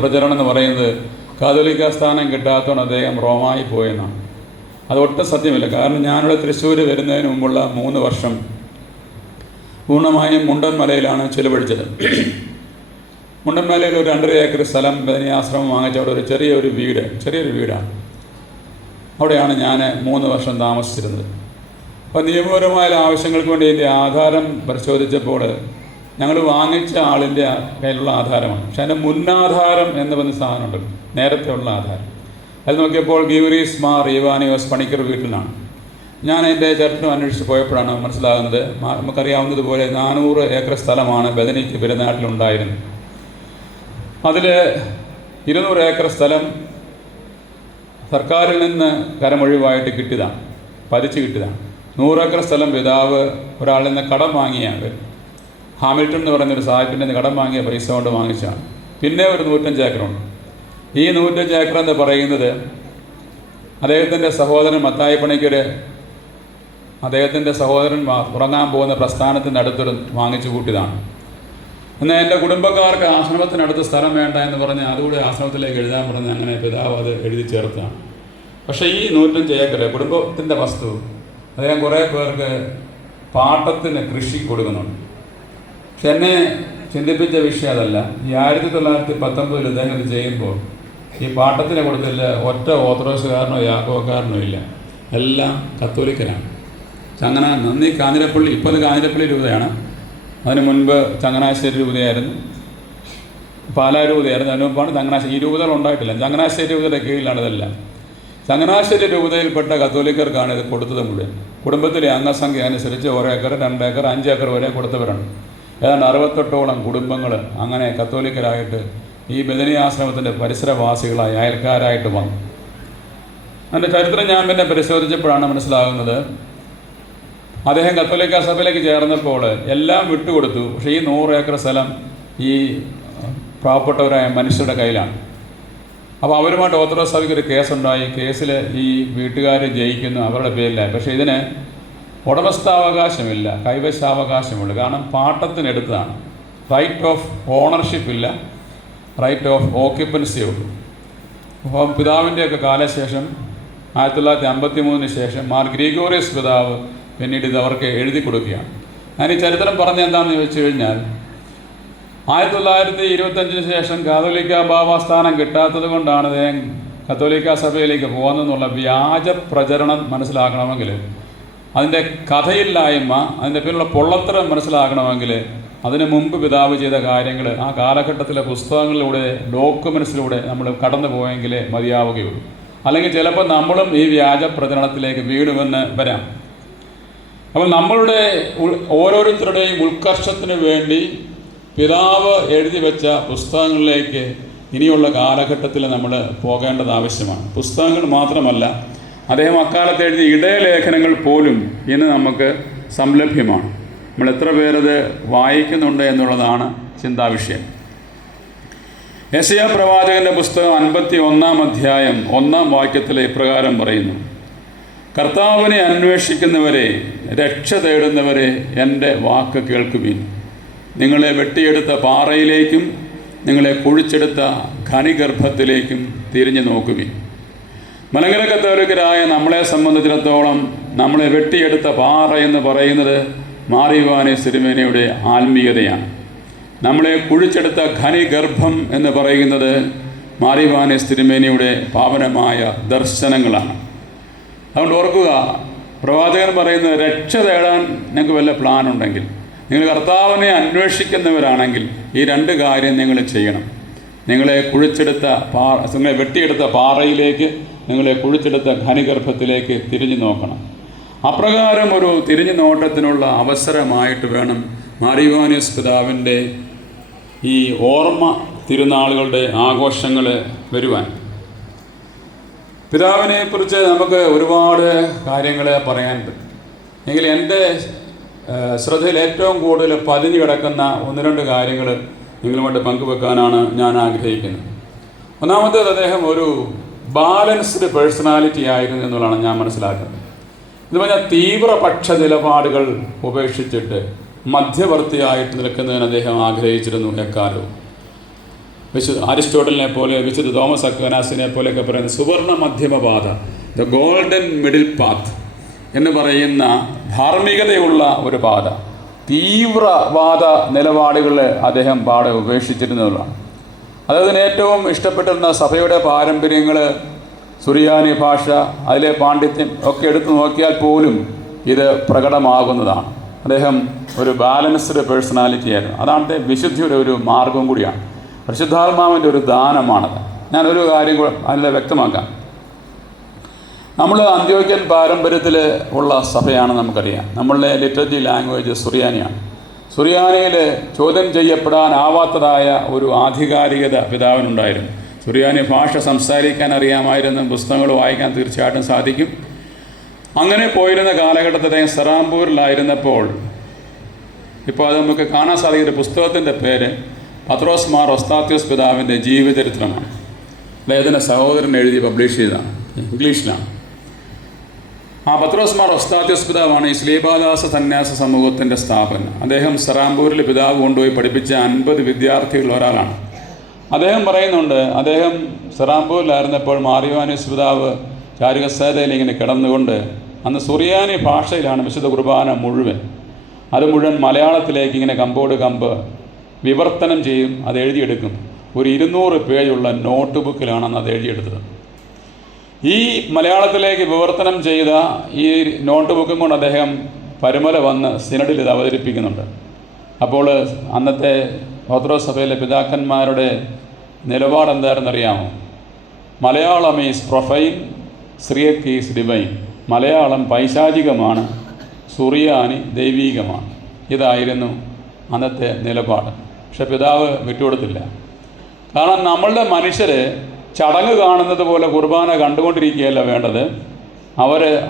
പ്രചരണം എന്ന് പറയുന്നത് കാതോലിക്ക സ്ഥാനം കിട്ടാത്തതുകൊണ്ട് അദ്ദേഹം റോമായി പോയെന്നാണ്. അതൊട്ടും സത്യമില്ല. കാരണം ഞാനിവിടെ തൃശ്ശൂർ വരുന്നതിന് മുമ്പുള്ള 3 വർഷം പൂർണ്ണമായും മുണ്ടൻമലയിലാണ് ചിലവഴിച്ചത്. മുണ്ടൻമലയിൽ ഒരു 2.5 ഏക്കർ സ്ഥലം ബദനിയാശ്രമം വാങ്ങിച്ച അവിടെ ചെറിയൊരു വീടാണ്. അവിടെയാണ് ഞാൻ 3 വർഷം താമസിച്ചിരുന്നത്. അപ്പോൾ നിയമപരമായ ആവശ്യങ്ങൾക്ക് വേണ്ടി ഇതിൻ്റെ ആധാരം പരിശോധിച്ചപ്പോൾ ഞങ്ങൾ വാങ്ങിച്ച ആളിൻ്റെ കയ്യിലുള്ള ആധാരമാണ്. പക്ഷെ അതിൻ്റെ മുന്നാധാരം എന്ന് പറഞ്ഞ സാധനമുണ്ട്, നേരത്തെ ഉള്ള ആധാരം. അത് നോക്കിയപ്പോൾ ഗീവറീസ് മാർ ഇവാനിയോസ് പണിക്കർ വീട്ടിലാണ്. ഞാൻ എൻ്റെ ചേട്ടനും അന്വേഷിച്ച് പോയപ്പോഴാണ് മനസ്സിലാകുന്നത്, നമുക്കറിയാവുന്നതുപോലെ 400 ഏക്കർ സ്ഥലമാണ് ബദനിക്ക് പെരുന്നാട്ടിലുണ്ടായിരുന്നത്. അതിൽ 200 ഏക്കർ സ്ഥലം സർക്കാരിൽ നിന്ന് കരമൊഴിവായിട്ട് കിട്ടിയതാണ്, പതിച്ച് കിട്ടിയതാണ്. 100 ഏക്കർ സ്ഥലം പിതാവ് ഒരാളിൽ നിന്ന് കടം വാങ്ങിയാണ്, ഹാമിൽട്ടൺ എന്ന് പറയുന്നൊരു സാഹിബിൻ്റെ നിന്ന് കടം വാങ്ങിയ പൈസ കൊണ്ട് വാങ്ങിച്ചാണ്. പിന്നെ ഒരു 105 ഏക്കറുണ്ട്. ഈ 105 ഏക്കർ എന്ന് പറയുന്നത് അദ്ദേഹത്തിൻ്റെ സഹോദരൻ മത്തായി പണിക്കർ, അദ്ദേഹത്തിൻ്റെ സഹോദരൻ ഉറങ്ങാൻ പോകുന്ന പ്രസ്ഥാനത്തിൻ്റെ അടുത്തൊരു വാങ്ങിച്ചു കൂട്ടിയതാണ്. എന്നാൽ എൻ്റെ കുടുംബക്കാർക്ക് ആശ്രമത്തിനടുത്ത് സ്ഥലം വേണ്ട എന്ന് പറഞ്ഞ് അതുകൂടി ആശ്രമത്തിലേക്ക് എഴുതാൻ പറഞ്ഞ് അങ്ങനെ പിതാവ് അത് എഴുതി ചേർത്താണ്. പക്ഷേ ഈ 105 ഏക്കർ കുടുംബത്തിൻ്റെ വസ്തു അദ്ദേഹം കുറേ പേർക്ക് പാട്ടത്തിന് കൃഷി കൊടുക്കുന്നുണ്ട്. പക്ഷെ എന്നെ ചിന്തിപ്പിച്ച വിഷയം അതല്ല. ഈ 1919 അദ്ദേഹം ഇത് ചെയ്യുമ്പോൾ ഈ പാട്ടത്തിന് കൊടുത്തില്ല ഒറ്റ ഓർത്തഡോക്സുകാരനോ യാക്കോക്കാരനോ ഇല്ല, എല്ലാം കത്തോലിക്കരാണ്. നന്ദി കാഞ്ഞിരപ്പള്ളി, ഇപ്പോൾ അത് കാഞ്ഞിരപ്പള്ളി രൂപതയാണ്. അതിന് മുൻപ് ചങ്ങനാശ്ശേരി രൂപതയായിരുന്നു, പാലാ രൂപതയായിരുന്നു. അതിന് മുമ്പാണ് ചങ്ങനാശ്ശേരി. ഈ രൂപതകൾ ഉണ്ടായിട്ടില്ല. ചങ്ങനാശ്ശേരി രൂപതയുടെ കീഴിലാണ് ഇതെല്ലാം. ചങ്ങനാശ്ശേരി രൂപതയിൽപ്പെട്ട കത്തോലിക്കർക്കാണ് ഇത് കൊടുത്തത് മുഴുവൻ. കുടുംബത്തിലെ അംഗസംഖ്യ അനുസരിച്ച് 1 ഏക്കർ, 2 ഏക്കർ, 5 ഏക്കർ വരെ കൊടുത്തവരാണ്. ഏതാണ്ട് 68ഓളം കുടുംബങ്ങൾ അങ്ങനെ കത്തോലിക്കരായിട്ട് ഈ ബദനി ആശ്രമത്തിൻ്റെ പരിസരവാസികളായി അയൽക്കാരായിട്ട് വന്നു. അതിൻ്റെ ചരിത്രം ഞാൻ പിന്നെ പരിശോധിച്ചപ്പോഴാണ് മനസ്സിലാകുന്നത്, അദ്ദേഹം കത്തോലിക്ക സഭയിലേക്ക് ചേർന്നപ്പോൾ എല്ലാം വിട്ടുകൊടുത്തു. പക്ഷേ ഈ 100 ഏക്കർ സ്ഥലം ഈ പാവപ്പെട്ടവരായ മനുഷ്യരുടെ കയ്യിലാണ്. അപ്പോൾ അവരുമായിട്ട് ഓർത്തഡോക്സ് സഭയ്ക്ക് ഒരു കേസുണ്ടായി. കേസിൽ ഈ വീട്ടുകാർ ജയിക്കുന്നു അവരുടെ പേരിലായി. പക്ഷേ ഇതിന് ഉടമസ്ഥാവകാശമില്ല, കൈവശാവകാശമുള്ളൂ. കാരണം പാട്ടത്തിനെടുത്തതാണ്. റൈറ്റ് ഓഫ് ഓണർഷിപ്പ് ഇല്ല, റൈറ്റ് ഓഫ് ഓക്യുപ്പൻസി ഉള്ളൂ. അപ്പം പിതാവിൻ്റെയൊക്കെ കാലശേഷം 1953 ശേഷം മാർ ഗ്രിഗോറിയസ് പിതാവ് പിന്നീട് ഇത് അവർക്ക് എഴുതി കൊടുക്കുകയാണ്. ഞാൻ ഈ ചരിത്രം പറഞ്ഞ എന്താണെന്ന് ചോദിച്ചു കഴിഞ്ഞാൽ 1925 ശേഷം കാതോലിക്ക ബാബാസ്ഥാനം കിട്ടാത്തത് കൊണ്ടാണ് അദ്ദേഹം കത്തോലിക്ക സഭയിലേക്ക് പോകുന്നതെന്നുള്ള വ്യാജ പ്രചരണം മനസ്സിലാക്കണമെങ്കിൽ, അതിൻ്റെ കഥയില്ലായ്മ, അതിൻ്റെ പിന്നിലുള്ള പൊള്ളത്തരം മനസ്സിലാക്കണമെങ്കിൽ അതിന് മുമ്പ് പിതാവ് ചെയ്ത കാര്യങ്ങൾ ആ കാലഘട്ടത്തിലെ പുസ്തകങ്ങളിലൂടെ, ഡോക്യുമെൻസിലൂടെ നമ്മൾ കടന്നു പോയെങ്കിലേ മതിയാവുകയുള്ളൂ. അല്ലെങ്കിൽ ചിലപ്പോൾ നമ്മളും ഈ വ്യാജ പ്രചരണത്തിലേക്ക് വീടുമെന്ന് വരാം. അപ്പോൾ നമ്മളുടെ ഓരോരുത്തരുടെയും ഉത്കർഷത്തിന് വേണ്ടി പിതാവ് എഴുതി വെച്ച പുസ്തകങ്ങളിലേക്ക് ഇനിയുള്ള കാലഘട്ടത്തിൽ നമ്മൾ പോകേണ്ടത് ആവശ്യമാണ്. പുസ്തകങ്ങൾ മാത്രമല്ല, അദ്ദേഹം അക്കാലത്ത് എഴുതിയ ഇടയലേഖനങ്ങൾ പോലും ഇന്ന് നമുക്ക് സംലഭ്യമാണ്. നമ്മൾ എത്ര പേരത് വായിക്കുന്നുണ്ട് എന്നുള്ളതാണ് ചിന്താവിഷയം. യെശയ്യാ പ്രവാചകൻ്റെ പുസ്തകം 51-ാം അധ്യായം 1-ാം വാക്യത്തിൽ ഇപ്രകാരം പറയുന്നു: കർത്താവിനെ അന്വേഷിക്കുന്നവരെ, രക്ഷ തേടുന്നവരെ, എൻ്റെ വാക്ക് കേൾക്കുവിൻ. നിങ്ങളെ വെട്ടിയെടുത്ത പാറയിലേക്കും നിങ്ങളെ കുഴിച്ചെടുത്ത ഖനിഗർഭത്തിലേക്കും തിരിഞ്ഞു നോക്കുവിൻ. മലങ്കര കത്തോലിക്കരായ നമ്മളെ സംബന്ധിച്ചിടത്തോളം നമ്മളെ വെട്ടിയെടുത്ത പാറ എന്ന് പറയുന്നത് മാർ ഇവാനിയോസ് തിരുമേനിയുടെ ആത്മീയതയാണ്. നമ്മളെ കുഴിച്ചെടുത്ത ഖനിഗർഭം എന്ന് പറയുന്നത് മാർ ഇവാനിയോസ് തിരുമേനിയുടെ പാവനമായ ദർശനങ്ങളാണ്. അതുകൊണ്ട് ഓർക്കുക, പ്രവാചകൻ പറയുന്നത് രക്ഷ തേടാൻ നിങ്ങൾക്ക് വല്ല പ്ലാനുണ്ടെങ്കിൽ, നിങ്ങൾ കർത്താവിനെ അന്വേഷിക്കുന്നവരാണെങ്കിൽ ഈ 2 കാര്യം നിങ്ങൾ ചെയ്യണം. നിങ്ങളെ വെട്ടിയെടുത്ത പാറയിലേക്ക്, നിങ്ങളെ കുഴിച്ചെടുത്ത ഖനിഗർഭത്തിലേക്ക് തിരിഞ്ഞു നോക്കണം. അപ്രകാരം ഒരു തിരിഞ്ഞു നോട്ടത്തിനുള്ള അവസരമായിട്ട് വേണം മാർ ഇവാനിയോസ് പിതാവിൻ്റെ ഈ ഓർമ്മ തിരുനാളുകളുടെ ആഘോഷങ്ങൾ വരുവാൻ. പിതാവിനെ കുറിച്ച് നമുക്ക് ഒരുപാട് കാര്യങ്ങൾ പറയാനുണ്ട്. എങ്കിൽ എൻ്റെ ശ്രദ്ധയിൽ ഏറ്റവും കൂടുതൽ പതിഞ്ഞു കിടക്കുന്ന 1-2 കാര്യങ്ങൾ നിങ്ങളുമായിട്ട് പങ്കുവെക്കാനാണ് ഞാൻ ആഗ്രഹിക്കുന്നത്. ഒന്നാമത്തേത്, അദ്ദേഹം ഒരു ബാലൻസ്ഡ് പേഴ്സണാലിറ്റി ആയിരുന്നു എന്നുള്ളതാണ് ഞാൻ മനസ്സിലാക്കുന്നത്. എന്ന് പറഞ്ഞാൽ തീവ്രപക്ഷ നിലപാടുകൾ ഉപേക്ഷിച്ചിട്ട് മധ്യവർത്തിയായിട്ട് നിൽക്കുന്നതിന് അദ്ദേഹം ആഗ്രഹിച്ചിരുന്നു എക്കാലവും. അരിസ്റ്റോട്ടലിനെ പോലെ, വിശുദ്ധ തോമസ് അക്വനാസിനെ പോലെയൊക്കെ പറയുന്ന സുവർണ മധ്യമപാത, ദ ഗോൾഡൻ മിഡിൽ പാത്ത് എന്ന് പറയുന്ന ധാർമ്മികതയുള്ള ഒരു പാത, തീവ്രവാദ നിലപാടുകൾ അദ്ദേഹം പാടെ ഉപേക്ഷിച്ചിരുന്നതാണ്. അദ്ദേഹത്തിന് ഏറ്റവും ഇഷ്ടപ്പെട്ടിരുന്ന സഭയുടെ പാരമ്പര്യങ്ങൾ, സുറിയാനി ഭാഷ, അതിലെ പാണ്ഡിത്യം ഒക്കെ എടുത്തു നോക്കിയാൽ പോലും ഇത് പ്രകടമാകുന്നതാണ്. അദ്ദേഹം ഒരു ബാലൻസ്ഡ് പേഴ്സണാലിറ്റി ആയിരുന്നു. അതാണ് വിശുദ്ധിയുടെ ഒരു മാർഗം കൂടിയാണ്. പരിശുദ്ധാത്മാവിൻ്റെ ഒരു ദാനമാണത്. ഞാനൊരു കാര്യം അതിൽ വ്യക്തമാക്കാം. നമ്മൾ അന്ത്യോക്യൻ പാരമ്പര്യത്തിൽ ഉള്ള സഭയാണ്, നമുക്കറിയാം. നമ്മളുടെ ലിറ്റററി ലാംഗ്വേജ് സുറിയാനിയാണ്. സുറിയാനിയിൽ ചോദ്യം ചെയ്യപ്പെടാനാവാത്തതായ ഒരു ആധികാരികത പിതാവിനുണ്ടായിരുന്നു. സുറിയാനി ഭാഷ സംസാരിക്കാൻ അറിയാമായിരുന്നു, പുസ്തകങ്ങൾ വായിക്കാൻ തീർച്ചയായിട്ടും സാധിക്കും. അങ്ങനെ പോയിരുന്ന കാലഘട്ടത്തിൽ സെറാംപൂരിലായിരുന്നപ്പോൾ, ഇപ്പോൾ അത് നമുക്ക് കാണാൻ സാധിക്കുന്ന പുസ്തകത്തിൻ്റെ പേര് പത്രോസ് മാർ ഒസ്താത്യോസ് പിതാവിൻ്റെ ജീവചരിത്രമാണ്. അദ്ദേഹത്തിൻ്റെ സഹോദരൻ എഴുതി പബ്ലിഷ് ചെയ്തതാണ്, ഇംഗ്ലീഷിലാണ്. ആ പത്രോസ് മാർ ഒസ്താത്യോസ് പിതാവാണ് ഈ ശ്ലീപാദാസ സന്യാസ സമൂഹത്തിൻ്റെ സ്ഥാപനം. അദ്ദേഹം സെറാംപൂരിൽ പിതാവ് കൊണ്ടുപോയി പഠിപ്പിച്ച 50 വിദ്യാർത്ഥികളിൽ ഒരാളാണ്. അദ്ദേഹം പറയുന്നുണ്ട്, അദ്ദേഹം സെറാംപൂരിലായിരുന്നപ്പോൾ മാറിയോവാനീസ് പിതാവ് ചാരുകസേരയിൽ ഇങ്ങനെ കിടന്നുകൊണ്ട്, അന്ന് സുറിയാനി ഭാഷയിലാണ് വിശുദ്ധ കുർബാന മുഴുവൻ. അത് മുഴുവൻ മലയാളത്തിലേക്ക് ഇങ്ങനെ കമ്പോട് കമ്പ് വിവർത്തനം ചെയ്യും, അത് എഴുതിയെടുക്കും. ഒരു 200 പേജുള്ള നോട്ട് ബുക്കിലാണ് അത് എഴുതിയെടുത്തത്. ഈ മലയാളത്തിലേക്ക് വിവർത്തനം ചെയ്ത ഈ നോട്ട് ബുക്കും കൊണ്ട് അദ്ദേഹം പരുമല വന്ന് സിനഡിൽ ഇത് അവതരിപ്പിക്കുന്നുണ്ട്. അപ്പോൾ അന്നത്തെ ഓർത്തഡോക്സ് സഭയിലെ പിതാക്കന്മാരുടെ നിലപാട് എന്തായിരുന്നറിയാമോ? Malayalam is profane, Syriac is divine. Malayalam പൈശാചികമാണ്, സുറിയാനി ദൈവീകമാണ്. ഇതായിരുന്നു അന്നത്തെ നിലപാട്. പക്ഷെ പിതാവ് വിട്ടുകൊടുത്തില്ല. കാരണം നമ്മളുടെ മനുഷ്യർ ചടങ്ങ് കാണുന്നത് പോലെ കുർബാന കണ്ടുകൊണ്ടിരിക്കുകയല്ല വേണ്ടത്.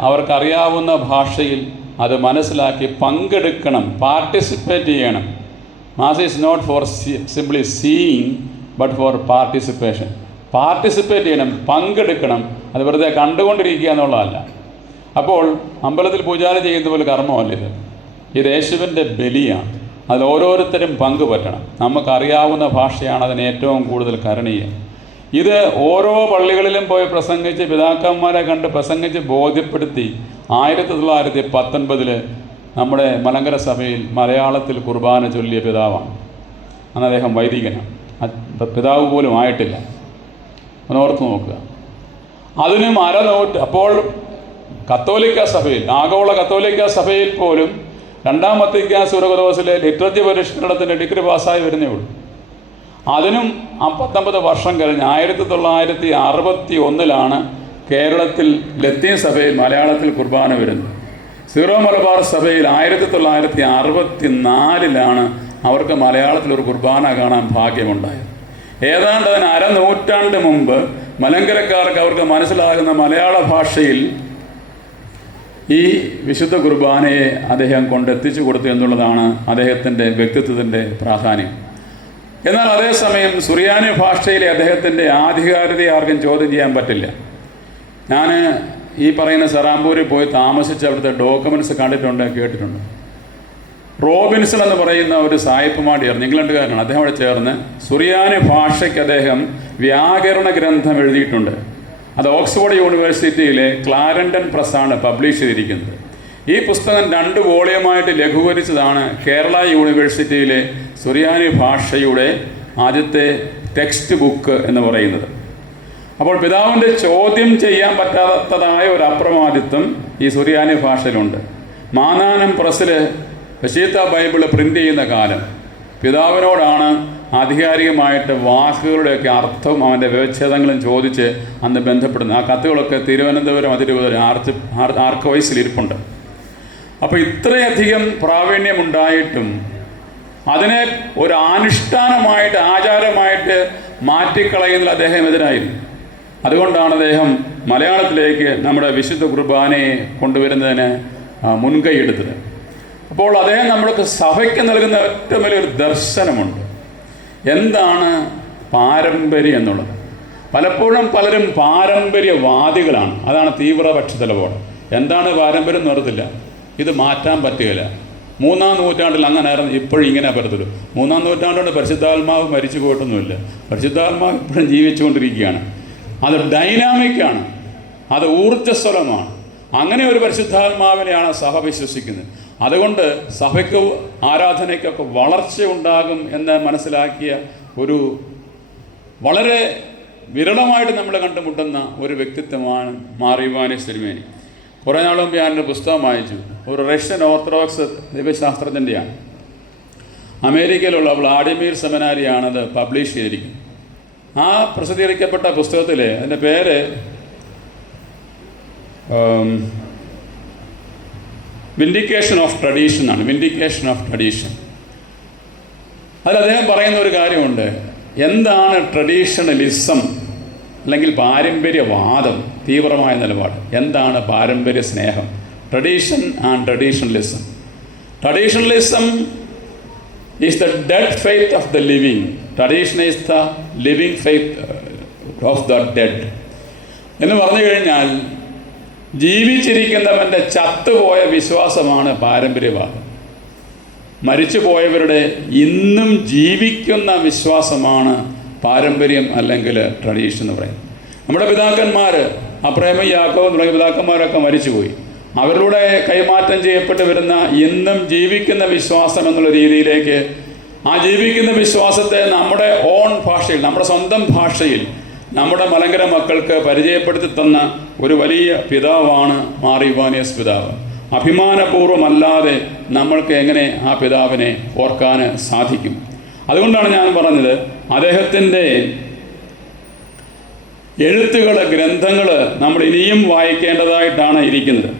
അവർക്കറിയാവുന്ന ഭാഷയിൽ അത് മനസ്സിലാക്കി പങ്കെടുക്കണം, പാർട്ടിസിപ്പേറ്റ് ചെയ്യണം. Mass is not for simply seeing but for participation. Participate ചെയ്യണം, പങ്കെടുക്കണം. അത് വെറുതെ കണ്ടുകൊണ്ടിരിക്കുക എന്നുള്ളതല്ല. അപ്പോൾ അമ്പലത്തിൽ പൂജാരി ചെയ്യുന്ന പോലെ കർമ്മമല്ല ഇത് യേശുവിൻ്റെ ബലിയാണ്. അതിൽ ഓരോരുത്തരും പങ്കുപറ്റണം. നമുക്കറിയാവുന്ന ഭാഷയാണ് അതിന് ഏറ്റവും കൂടുതൽ കരണീയം. ഇത് ഓരോ പള്ളികളിലും പോയി പ്രസംഗിച്ച്, പിതാക്കന്മാരെ കണ്ട് പ്രസംഗിച്ച് ബോധ്യപ്പെടുത്തി 1919 നമ്മുടെ മലങ്കര സഭയിൽ മലയാളത്തിൽ കുർബാന ചൊല്ലിയ പിതാവാണ്. അന്ന് അദ്ദേഹം വൈദികനാണ്, പിതാവ് പോലും ആയിട്ടില്ല. ഒന്നോർത്ത് നോക്കുക. അതിനും അപ്പോൾ കത്തോലിക്ക സഭയിൽ, ആഗോള കത്തോലിക്ക സഭയിൽ പോലും 2-ാം വത്തിക്കാൻ സുരകദോസിലെ ലിറ്ററേച്ചർ പരിഷ്കരണത്തിൻ്റെ ഡിഗ്രി പാസ്സായി വരുന്നേ ഉള്ളൂ. അതിനും 19 വർഷം കഴിഞ്ഞ് 1961 കേരളത്തിൽ ലത്തീൻ സഭയിൽ മലയാളത്തിൽ കുർബാന വരുന്നത്. സീറോ മലബാർ സഭയിൽ 1964 അവർക്ക് മലയാളത്തിലൊരു കുർബാന കാണാൻ ഭാഗ്യമുണ്ടായത്. ഏതാണ്ട് അതിന് 1/2 നൂറ്റാണ്ട് മുമ്പ് മലങ്കരക്കാർക്ക് അവർക്ക് മനസ്സിലാകുന്ന മലയാള ഭാഷയിൽ ഈ വിശുദ്ധ കുർബാനയെ അദ്ദേഹം കൊണ്ടെത്തിച്ചു കൊടുത്തു എന്നുള്ളതാണ് അദ്ദേഹത്തിൻ്റെ വ്യക്തിത്വത്തിൻ്റെ പ്രാധാന്യം. എന്നാൽ അതേസമയം സുറിയാനി ഭാഷയിലെ അദ്ദേഹത്തിൻ്റെ ആധികാരികത ആർക്കും ചോദ്യം ചെയ്യാൻ പറ്റില്ല. ഞാൻ ഈ പറയുന്ന സെറാംപൂരിൽ പോയി താമസിച്ച് അവിടുത്തെ ഡോക്യുമെൻറ്റ്സ് കണ്ടിട്ടുണ്ട്, കേട്ടിട്ടുണ്ട്. റോബിൻസൺ എന്ന് പറയുന്ന ഒരു സായിപ്പുമാടിയായിരുന്നു, ഇംഗ്ലണ്ടുകാരനാണ്. അദ്ദേഹം അവിടെ ചേർന്ന് സുറിയാനി ഭാഷയ്ക്ക് അദ്ദേഹം വ്യാകരണ ഗ്രന്ഥം എഴുതിയിട്ടുണ്ട്. അത് ഓക്സ്ഫോർഡ് യൂണിവേഴ്സിറ്റിയിലെ ക്ലാരൻഡൻ പ്രസ്സാണ് പബ്ലിഷ് ചെയ്തിരിക്കുന്നത്. ഈ പുസ്തകം 2 വോളിയമായിട്ട് ലഘൂകരിച്ചതാണ് കേരള യൂണിവേഴ്സിറ്റിയിലെ സുറിയാനി ഭാഷയുടെ ആദ്യത്തെ ടെക്സ്റ്റ് ബുക്ക് എന്ന് പറയുന്നത്. അപ്പോൾ പിതാവിൻ്റെ ചോദ്യം ചെയ്യാൻ പറ്റാത്തതായ ഒരു അപ്രമാദിത്വം ഈ സുറിയാനി ഭാഷയിലുണ്ട്. മാനാനം പ്രസ്സിൽ വിശുദ്ധ ബൈബിള് പ്രിൻ്റ് ചെയ്യുന്ന കാലം പിതാവിനോടാണ് ആധികാരികമായിട്ട് വാക്കുകളുടെയൊക്കെ അർത്ഥവും അവൻ്റെ വ്യവച്ഛേദങ്ങളും ചോദിച്ച് അന്ന് ബന്ധപ്പെടുന്നത്. ആ കത്തുകളൊക്കെ തിരുവനന്തപുരം അതിരൂപതയിൽ ആർക്കവൈസിൽ ഇരിപ്പുണ്ട്. അപ്പോൾ ഇത്രയധികം പ്രാവീണ്യമുണ്ടായിട്ടും അതിനെ ഒരു അനുഷ്ഠാനമായിട്ട്, ആചാരമായിട്ട് മാറ്റിക്കളയുന്നതിൽ അദ്ദേഹം എതിരായിരുന്നു. അതുകൊണ്ടാണ് അദ്ദേഹം മലയാളത്തിലേക്ക് നമ്മുടെ വിശുദ്ധ കുർബാനയെ കൊണ്ടുവരുന്നതിന് മുൻകൈയെടുത്തത്. അപ്പോൾ അദ്ദേഹം നമ്മൾക്ക് സഭയ്ക്ക് നൽകുന്ന ഏറ്റവും വലിയൊരു ദർശനമുണ്ട്. എന്താണ് പാരമ്പര്യം എന്നുള്ളത്? പലപ്പോഴും പലരും പാരമ്പര്യവാദികളാണ്. അതാണ് തീവ്രപക്ഷ നിലപാട്. എന്താണ് പാരമ്പര്യം എന്ന് അറിയത്തില്ല, ഇത് മാറ്റാൻ പറ്റുകയില്ല. മൂന്നാം നൂറ്റാണ്ടിൽ അങ്ങനെയായിരുന്നു, ഇപ്പോഴും ഇങ്ങനെ പറ്റത്തുള്ളൂ. മൂന്നാം നൂറ്റാണ്ടുകൊണ്ട് പരിശുദ്ധാത്മാവ് മരിച്ചു പോയിട്ടൊന്നുമില്ല. പരിശുദ്ധാത്മാവ് ഇപ്പോഴും ജീവിച്ചുകൊണ്ടിരിക്കുകയാണ്. അത് ഡൈനാമിക്കാണ്, അത് ഊർജ്ജസ്വലമാണ്. അങ്ങനെ ഒരു പരിശുദ്ധാത്മാവിനെയാണ് സഭ വിശ്വസിക്കുന്നത്. അതുകൊണ്ട് സഭയ്ക്ക് ആരാധനയ്ക്കൊക്കെ വളർച്ച ഉണ്ടാകും എന്ന് മനസ്സിലാക്കിയ ഒരു വളരെ വിരളമായിട്ട് നമ്മൾ കണ്ടുമുട്ടുന്ന ഒരു വ്യക്തിത്വമാണ് മാർ ഇവാനിയോസ് തിരുമേനി. കുറേ നാൾ മുമ്പ് ഞാനൊരു പുസ്തകം വായിച്ചു. ഒരു റഷ്യൻ ഓർത്തഡോക്സ് ദൈവശാസ്ത്രജ്ഞൻ്റെയാണ്. അമേരിക്കയിലുള്ള വ്ളാഡിമീർ സെമിനാരിയാണത് പബ്ലിഷ് ചെയ്തിരിക്കുന്നത്. ആ പ്രസിദ്ധീകരിക്കപ്പെട്ട പുസ്തകത്തിൽ അതിൻ്റെ പേര് വിൻഡിക്കേഷൻ ഓഫ് ട്രഡീഷൻ ആണ്. Vindication of tradition. അതിൽ അദ്ദേഹം പറയുന്ന ഒരു കാര്യമുണ്ട്. എന്താണ് ട്രഡീഷണലിസം അല്ലെങ്കിൽ പാരമ്പര്യവാദം, തീവ്രമായ നിലപാട്? എന്താണ് പാരമ്പര്യ സ്നേഹം? Tradition and traditionalism. Traditionalism is the dead faith of the living. Tradition is the living faith of the dead. എന്ന് പറഞ്ഞു കഴിഞ്ഞാൽ ജീവിച്ചിരിക്കുന്നവൻ്റെ ചത്തുപോയ വിശ്വാസമാണ് പാരമ്പര്യവാദം. മരിച്ചു പോയവരുടെ ഇന്നും ജീവിക്കുന്ന വിശ്വാസമാണ് പാരമ്പര്യം അല്ലെങ്കിൽ ട്രഡീഷൻ എന്ന് പറയുന്നത്. നമ്മുടെ പിതാക്കന്മാർ അബ്രഹാം, യാക്കോബ് തുടങ്ങിയ പിതാക്കന്മാരൊക്കെ മരിച്ചുപോയി. അവരിലൂടെ കൈമാറ്റം ചെയ്യപ്പെട്ട് വരുന്ന ഇന്നും ജീവിക്കുന്ന വിശ്വാസം എന്നുള്ള രീതിയിലേക്ക് ആ ജീവിക്കുന്ന വിശ്വാസത്തെ നമ്മുടെ ഓൺ ഭാഷയിൽ, നമ്മുടെ സ്വന്തം ഭാഷയിൽ നമ്മുടെ മലങ്കര മക്കൾക്ക് പരിചയപ്പെടുത്തി തന്ന ഒരു വലിയ പിതാവാണ് മാർ ഇവാനിയോസ് പിതാവ്. അഭിമാനപൂർവ്വമല്ലാതെ നമ്മൾക്ക് എങ്ങനെ ആ പിതാവിനെ ഓർക്കാൻ സാധിക്കും? അതുകൊണ്ടാണ് ഞാൻ പറഞ്ഞത്, അദ്ദേഹത്തിൻ്റെ എഴുത്തുകൾ, ഗ്രന്ഥങ്ങൾ നമ്മൾ ഇനിയും വായിക്കേണ്ടതായിട്ടാണ് ഇരിക്കുന്നത്.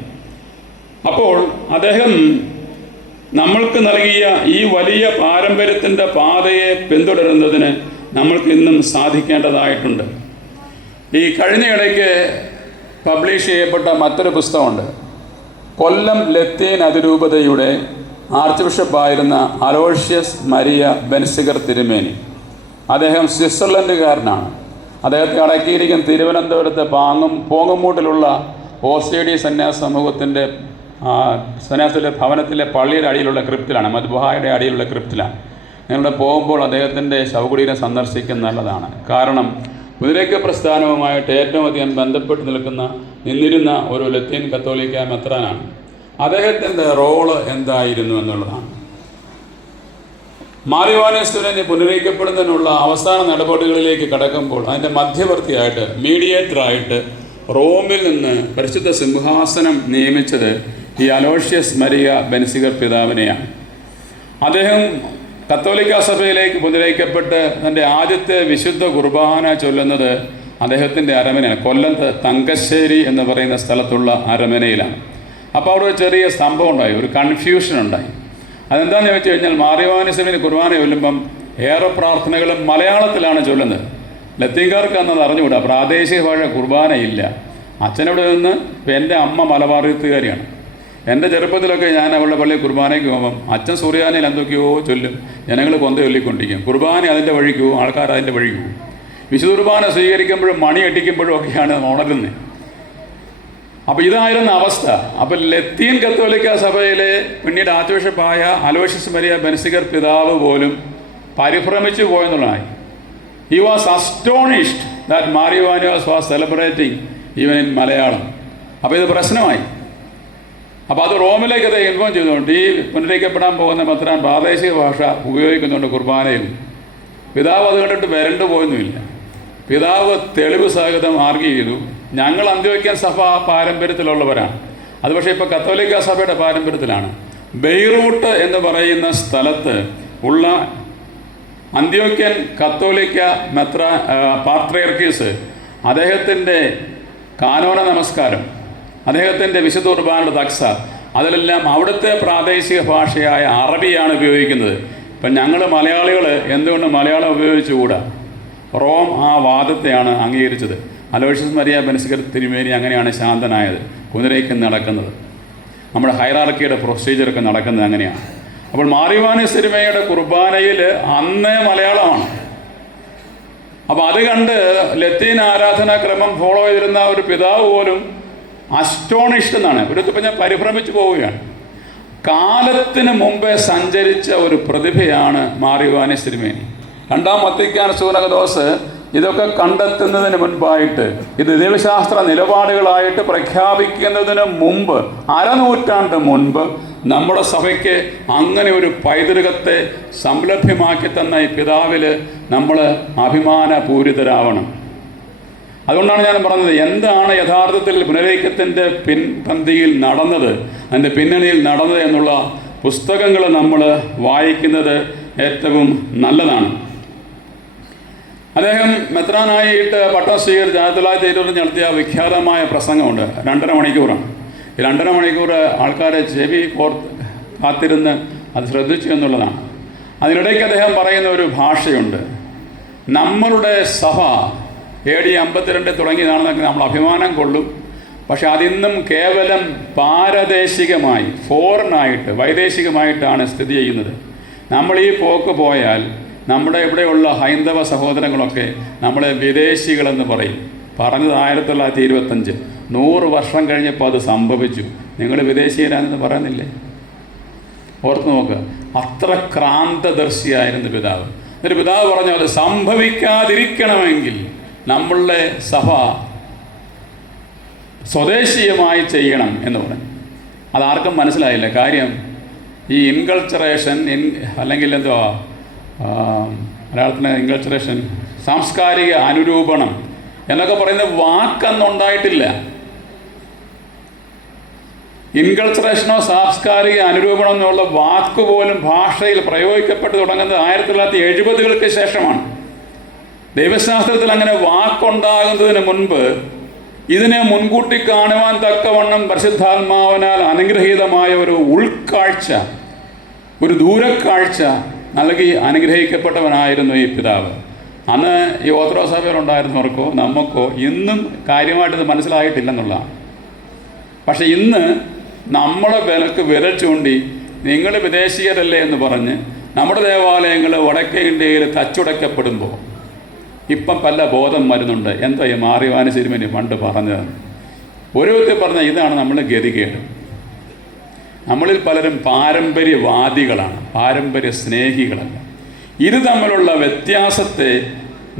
അപ്പോൾ അദ്ദേഹം നമ്മൾക്ക് നൽകിയ ഈ വലിയ പാരമ്പര്യത്തിൻ്റെ പാതയെ പിന്തുടരുന്നതിന് നമ്മൾക്ക് ഇന്നും സാധിക്കേണ്ടതായിട്ടുണ്ട്. ഈ കഴിഞ്ഞ ഇടയ്ക്ക് പബ്ലിഷ് ചെയ്യപ്പെട്ട മറ്റൊരു പുസ്തകമുണ്ട്. കൊല്ലം ലത്തീൻ അതിരൂപതയുടെ ആർച്ച് ബിഷപ്പായിരുന്ന അലോഷ്യസ് മരിയ ബെൻസിഗർ തിരുമേനി. അദ്ദേഹം സ്വിറ്റ്സർലൻഡുകാരനാണ്. അദ്ദേഹത്തെ അടക്കിയിരിക്കുന്ന തിരുവനന്തപുരത്ത് പോങ്ങുമൂട്ടിലുള്ള OCD സന്യാസ സമൂഹത്തിൻ്റെ സന്യാസത്തിലെ ഭവനത്തിലെ പള്ളിയുടെ അടിയിലുള്ള ക്രിപ്റ്റിലാണ്, മദ്ബഹായുടെ അടിയിലുള്ള ക്രിപ്റ്റിലാണ്. നിങ്ങളുടെ പോകുമ്പോൾ അദ്ദേഹത്തിൻ്റെ ശവകുടീരം സന്ദർശിക്കുന്നത് നല്ലതാണ്. കാരണം മുദ്രൈക്യ പ്രസ്ഥാനവുമായിട്ട് ഏറ്റവും അധികം ബന്ധപ്പെട്ട് നിന്നിരുന്ന ഒരു ലത്തീൻ കത്തോലിക്ക മെത്രാനാണ്. അദ്ദേഹത്തിൻ്റെ റോള് എന്തായിരുന്നു എന്നുള്ളതാണ്. മാർ ഇവാനിയോസ് തിരുമേനി പുനരുദ്ധരിക്കപ്പെടുന്നതിനുള്ള അവസാന നടപടികളിലേക്ക് കടക്കുമ്പോൾ അതിൻ്റെ മധ്യവർത്തിയായിട്ട്, മീഡിയേറ്ററായിട്ട് റോമിൽ നിന്ന് പരിശുദ്ധ സിംഹാസനം നിയമിച്ചത് ഈ അലോഷ്യസ് മരിയ ബെൻസിഗർ പിതാവിനെയാണ്. അദ്ദേഹം കത്തോലിക്ക സഭയിലേക്ക് പുനരുദ്ധരിക്കപ്പെട്ട് തൻ്റെ ആദ്യത്തെ വിശുദ്ധ കുർബാന ചൊല്ലുന്നത് അദ്ദേഹത്തിൻ്റെ അരമനയാണ്. കൊല്ലത്ത് തങ്കശ്ശേരി എന്ന് പറയുന്ന സ്ഥലത്തുള്ള അരമനയിലാണ്. അപ്പോൾ അവിടെ ഒരു ചെറിയ സംഭവം ഉണ്ടായി, ഒരു കൺഫ്യൂഷൻ ഉണ്ടായി. അതെന്താണെന്ന് ചോദിച്ചു കഴിഞ്ഞാൽ, മാർ ഇവാനിയോസ് തിരുമേനി കുർബാന ചൊല്ലുമ്പം ഏറെ പ്രാർത്ഥനകളും മലയാളത്തിലാണ് ചൊല്ലുന്നത്. ലത്തീൻകാർക്ക് അന്നത് അറിഞ്ഞുകൂടാ, പ്രാദേശിക ഭാഷ കുർബാനയില്ല. അച്ഛനവിടെ നിന്ന്, ഇപ്പം എൻ്റെ അമ്മ മലബാറിയത്തുകാരിയാണ്. എൻ്റെ ചെറുപ്പത്തിലൊക്കെ ഞാൻ അവളുടെ പള്ളിയിൽ കുർബാനയ്ക്ക് പോകുമ്പം അച്ഛൻ സൂര്യാനയിൽ എന്തൊക്കെയോ ചൊല്ലും, ജനങ്ങൾ കൊന്ത ചൊല്ലിക്കൊണ്ടിരിക്കും. കുർബാന അതിൻ്റെ വഴിക്ക് പോകും, ആൾക്കാർ അതിൻ്റെ വഴിക്ക് പോകും. വിശുദ്ധ കുർബാന സ്വീകരിക്കുമ്പോഴും മണി അടിക്കുമ്പോഴും ഒക്കെയാണ് ഉണരുന്നത്. അപ്പോൾ ഇതായിരുന്ന അവസ്ഥ. അപ്പോൾ ലത്തീൻ കത്തോലിക്ക സഭയിലെ പിന്നീട് ആർച്ച് ബിഷപ്പായ അലോഷ്യസ് മരിയ ബെൻസിഗർ പിതാവ് പോലും പരിഭ്രമിച്ചു പോയെന്നുള്ളതായി. He was astonished that Mar Ivaനിയോസ് was celebrating even in Malayalam. അപ്പോൾ ഇത് പ്രശ്നമായി. അപ്പോൾ അത് റോമിലേക്ക് അത് ഇൻഫോം ചെയ്തുകൊണ്ട് ഈ പുനരുദ്ധരിക്കപ്പെടാൻ പോകുന്ന മെത്രാൻ പ്രാദേശിക ഭാഷ ഉപയോഗിക്കുന്നുണ്ട് കുർബാനയിൽ. പിതാവ് അത് കണ്ടിട്ട് വരണ്ടു പോയൊന്നുമില്ല. പിതാവ് തെളിവ് സഹിതം ആർഗ്യൂ ചെയ്തു, ഞങ്ങൾ അന്ത്യോക്യൻ സഭ പാരമ്പര്യത്തിലുള്ളവരാണ്. അത് പക്ഷേ ഇപ്പോൾ കത്തോലിക്ക സഭയുടെ പാരമ്പര്യത്തിലാണ്. ബെയ്റൂട്ട് എന്ന് പറയുന്ന സ്ഥലത്ത് ഉള്ള അന്ത്യോക്യൻ കത്തോലിക്ക പാത്രിയർക്കീസ് അദ്ദേഹത്തിൻ്റെ കാനോന നമസ്കാരം, അദ്ദേഹത്തിൻ്റെ വിശുദ്ധ കുർബാനയുടെ തക്സ, അതിലെല്ലാം അവിടുത്തെ പ്രാദേശിക ഭാഷയായ അറബിയാണ് ഉപയോഗിക്കുന്നത്. ഇപ്പം ഞങ്ങൾ മലയാളികൾ എന്തുകൊണ്ട് മലയാളം ഉപയോഗിച്ചുകൂടാ? റോം ആ വാദത്തെയാണ് അംഗീകരിച്ചത്. അലോഷ്യസ് മരിയ ബെൻസിഗർ തിരുമേനി അങ്ങനെയാണ് ശാന്തനായത്. കുതിരയ്ക്ക് നടക്കുന്നത്, നമ്മുടെ ഹൈറാർക്കിയുടെ പ്രൊസീജിയറൊക്കെ നടക്കുന്നത് അങ്ങനെയാണ്. അപ്പോൾ മാർ ഇവാനിയോസ് തിരുമേനിയുടെ കുർബാനയിൽ അന്നേ മലയാളമാണ്. അപ്പോൾ അത് കണ്ട് ലത്തീൻ ആരാധനാക്രമം ഫോളോ ചെയ്തിരുന്ന ഒരു പിതാവ് പോലും അസ്റ്റോണിഷ്ഡ് എന്നാണ്, ഒരു ഇപ്പം ഞാൻ പരിഭ്രമിച്ചു പോവുകയാണ്. കാലത്തിന് മുമ്പേ സഞ്ചരിച്ച ഒരു പ്രതിഭയാണ് മാർ യോഹന്നാനീസ് തിരുമേനി. രണ്ടാം വത്തിക്കാൻ സൂനകദോസ് ഇതൊക്കെ കണ്ടെത്തുന്നതിന് മുൻപായിട്ട്, ഇത് ദൈവശാസ്ത്ര നിലപാടുകളായിട്ട് പ്രഖ്യാപിക്കുന്നതിന് മുമ്പ്, അരനൂറ്റാണ്ട് മുൻപ് നമ്മുടെ സഭയ്ക്ക് അങ്ങനെ ഒരു പൈതൃകത്തെ സംലഭ്യമാക്കി തന്ന ഈ പിതാവിൽ നമ്മൾ അഭിമാനപൂരിതരാവണം. അതുകൊണ്ടാണ് ഞാൻ പറഞ്ഞത്, എന്താണ് യഥാർത്ഥത്തിൽ പുനരൈക്യത്തിൻ്റെ പിൻപന്തിയിൽ നടന്നത്, അതിൻ്റെ പിന്നണിയിൽ നടന്നത് എന്നുള്ള പുസ്തകങ്ങൾ നമ്മൾ വായിക്കുന്നത് ഏറ്റവും നല്ലതാണ്. അദ്ദേഹം മെത്രാനായിട്ട് പട്ടം സ്വീകരിച്ച് 1920 നടത്തിയ വിഖ്യാതമായ പ്രസംഗമുണ്ട്. 2.5 മണിക്കൂറാണ്. ഈ 2.5 മണിക്കൂർ ആൾക്കാരെ ചെവി കാത്തിരുന്ന് അത് ശ്രദ്ധിച്ചു എന്നുള്ളതാണ്. അതിനിടയ്ക്ക് അദ്ദേഹം പറയുന്ന ഒരു ഭാഷയുണ്ട്. നമ്മളുടെ സഭ AD 52 തുടങ്ങിയതാണെന്നൊക്കെ നമ്മൾ അഭിമാനം കൊള്ളും. പക്ഷെ അതിന്നും കേവലം പാരദേശികമായി, ഫോറിനായിട്ട്, വൈദേശികമായിട്ടാണ് സ്ഥിതി ചെയ്യുന്നത്. നമ്മൾ ഈ പോക്ക് പോയാൽ നമ്മുടെ ഇവിടെയുള്ള ഹൈന്ദവ സഹോദരങ്ങളൊക്കെ നമ്മളെ വിദേശികളെന്ന് പറയും. പറഞ്ഞത് 1925, 100 വർഷം കഴിഞ്ഞപ്പോൾ അത് സംഭവിച്ചു. നിങ്ങൾ വിദേശീയരാണെന്ന് പറയുന്നില്ലേ? ഓർത്ത് നോക്കുക. അത്ര ക്രാന്തദർശിയായിരുന്നു പിതാവ്. എന്നിട്ട് പിതാവ് പറഞ്ഞു, അത് സംഭവിക്കാതിരിക്കണമെങ്കിൽ നമ്മളുടെ സഭ സ്വദേശീയമായി ചെയ്യണം എന്ന് പറഞ്ഞു. അതാർക്കും മനസ്സിലായില്ല. കാര്യം ഈ ഇൻകൾച്ചറേഷൻ, അല്ലെങ്കിൽ എന്തുവാ മലയാളത്തിന് ഇൻകൾച്ചറേഷൻ, സാംസ്കാരിക അനുരൂപണം എന്നൊക്കെ പറയുന്ന വാക്കൊന്നും ഉണ്ടായിട്ടില്ല. ഇൻകൾച്ചറേഷനോ സാംസ്കാരിക അനുരൂപണം എന്നുള്ള വാക്കുപോലും ഭാഷയിൽ പ്രയോഗിക്കപ്പെട്ടു തുടങ്ങുന്നത് 1970-കൾക്ക് ശേഷമാണ്. ദൈവശാസ്ത്രത്തിൽ അങ്ങനെ വാക്കുണ്ടാകുന്നതിന് മുൻപ് ഇതിനെ മുൻകൂട്ടി കാണുവാൻ തക്കവണ്ണം പരിശുദ്ധാത്മാവിനാൽ അനുഗ്രഹീതമായ ഒരു ഉൾക്കാഴ്ച, ഒരു ദൂരക്കാഴ്ച നൽകി അനുഗ്രഹിക്കപ്പെട്ടവനായിരുന്നു ഈ പിതാവ്. അന്ന് ഈ ഓർത്തഡോക്സ് സഭയിലുണ്ടായിരുന്നവർക്കോ നമുക്കോ ഇന്നും കാര്യമായിട്ടത് മനസ്സിലായിട്ടില്ലെന്നുള്ളതാണ്. പക്ഷെ ഇന്ന് നമ്മുടെ വിലക്ക് വിരൽ ചൂണ്ടി നിങ്ങൾ വിദേശീയരല്ലേ എന്ന് പറഞ്ഞ് നമ്മുടെ ദേവാലയങ്ങൾ വടക്കേ ഇന്ത്യയിൽ തച്ചുടയ്ക്കപ്പെടുമ്പോൾ ഇപ്പം പല ബോധം വരുന്നുണ്ട്. എന്താ ഈ മാർ യോഹന്നാനീസ് തിരുമേനി പണ്ട് പറഞ്ഞത്? ഒരു വിധത്തിൽ പറഞ്ഞാൽ ഇതാണ് നമ്മൾ ഗതികേട്. നമ്മളിൽ പലരും പാരമ്പര്യവാദികളാണ്, പാരമ്പര്യ സ്നേഹികളല്ല. ഇത് തമ്മിലുള്ള വ്യത്യാസത്തെ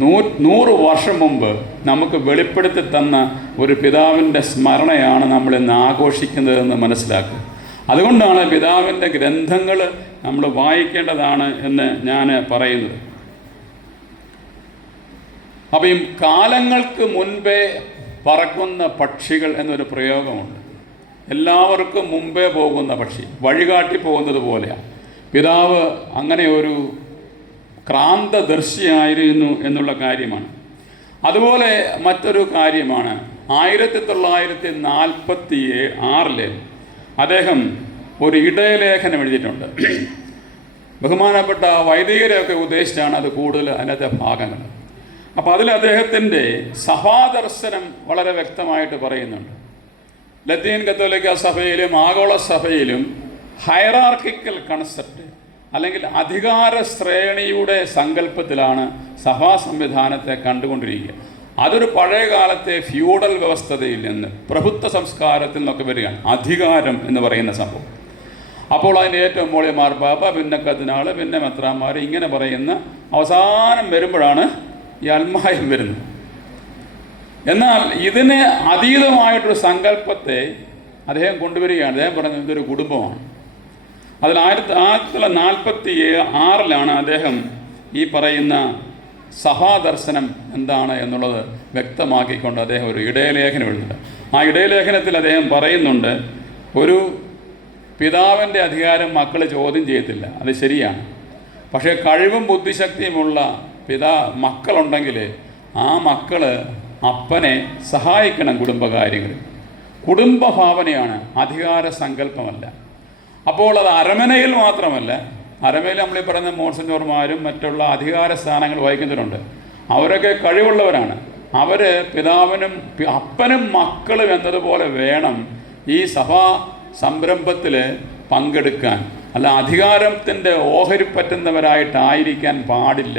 100 വർഷം മുമ്പ് നമുക്ക് വെളിപ്പെടുത്തി തന്ന ഒരു പിതാവിൻ്റെ സ്മരണയാണ് നമ്മളിന്ന് ആഘോഷിക്കുന്നതെന്ന് മനസ്സിലാക്കുക. അതുകൊണ്ടാണ് പിതാവിൻ്റെ ഗ്രന്ഥങ്ങൾ നമ്മൾ വായിക്കേണ്ടതാണ് എന്ന് ഞാൻ പറയുന്നത്. അപ്പോൾ ഈ കാലങ്ങൾക്ക് മുൻപേ പറക്കുന്ന പക്ഷികൾ എന്നൊരു പ്രയോഗമുണ്ട്. എല്ലാവർക്കും മുമ്പേ പോകുന്ന പക്ഷി, വഴികാട്ടി പോകുന്നത് പോലെയാണ്. പിതാവ് അങ്ങനെ ഒരു ക്രാന്തദർശിയായിരുന്നു എന്നുള്ള കാര്യമാണ്. അതുപോലെ മറ്റൊരു കാര്യമാണ്, 1946 അദ്ദേഹം ഒരു ഇടയലേഖനം എഴുതിയിട്ടുണ്ട്. ബഹുമാനപ്പെട്ട വൈദികരെയൊക്കെ ഉദ്ദേശിച്ചാണ് അത് കൂടുതൽ അതിനകത്തെ ഭാഗങ്ങൾ. അപ്പോൾ അതിൽ അദ്ദേഹത്തിൻ്റെ സഭാദർശനം വളരെ വ്യക്തമായിട്ട് പറയുന്നുണ്ട്. ലത്തീൻ കത്തോലിക്ക സഭയിലും ആഗോള സഭയിലും ഹൈറാർക്കിക്കൽ കൺസെപ്റ്റ്, അല്ലെങ്കിൽ അധികാര ശ്രേണിയുടെ സങ്കല്പത്തിലാണ് സഭാ സംവിധാനത്തെ കണ്ടുകൊണ്ടിരിക്കുക. അതൊരു പഴയ കാലത്തെ ഫ്യൂഡൽ വ്യവസ്ഥതയിൽ നിന്ന് പ്രഭുത്വ സംസ്കാരത്തിൽ നിന്നൊക്കെ വരികയാണ് അധികാരം എന്ന് പറയുന്ന സംഭവം. അപ്പോൾ അതിൻ്റെ ഏറ്റവും മുകളിൽ മാർപ്പാപ്പ, പിന്നെ കർദിനാൾ, പിന്നെ മെത്രാന്മാർ, ഇങ്ങനെ പറയുന്ന അവസാനം വരുമ്പോഴാണ് ഈ അൽമായം വരുന്നത്. എന്നാൽ ഇതിന് അതീതമായിട്ടൊരു സങ്കല്പത്തെ അദ്ദേഹം കൊണ്ടുവരികയാണ്. അദ്ദേഹം പറയുന്നത് ഇതൊരു കുടുംബമാണ്. അതിൽ 1946 അദ്ദേഹം ഈ പറയുന്ന സഭാദർശനം എന്താണ് എന്നുള്ളത് വ്യക്തമാക്കിക്കൊണ്ട് അദ്ദേഹം ഒരു ഇടയലേഖനം എഴുതുന്നുണ്ട്. ആ ഇടയലേഖനത്തിൽ അദ്ദേഹം പറയുന്നുണ്ട്, ഒരു പിതാവിൻ്റെ അധികാരം മക്കൾ ചോദ്യം ചെയ്യത്തില്ല, അത് ശരിയാണ്. പക്ഷേ കഴിവും ബുദ്ധിശക്തിയുമുള്ള മക്കളുണ്ടെങ്കിൽ ആ മക്കൾ അപ്പനെ സഹായിക്കണം കുടുംബകാര്യങ്ങളിൽ. കുടുംബഭാവനയാണ്, അധികാര സങ്കല്പമല്ല. അപ്പോൾ അത് അരമനയിൽ മാത്രമല്ല, അരമനയിൽ നമ്മളീ പറയുന്ന മോൺസിഞ്ഞോർമാരും മറ്റുള്ള അധികാര സ്ഥാനങ്ങൾ വഹിക്കുന്നവരുണ്ട്. അവരൊക്കെ കഴിവുള്ളവരാണ്. അവർ പിതാവിനും അപ്പനും മക്കളും എന്നതുപോലെ വേണം ഈ സഭാ സംരംഭത്തിൽ പങ്കെടുക്കാൻ. അല്ല അധികാരത്തിൻ്റെ ഓഹരി പറ്റുന്നവരായിട്ടായിരിക്കാൻ പാടില്ല.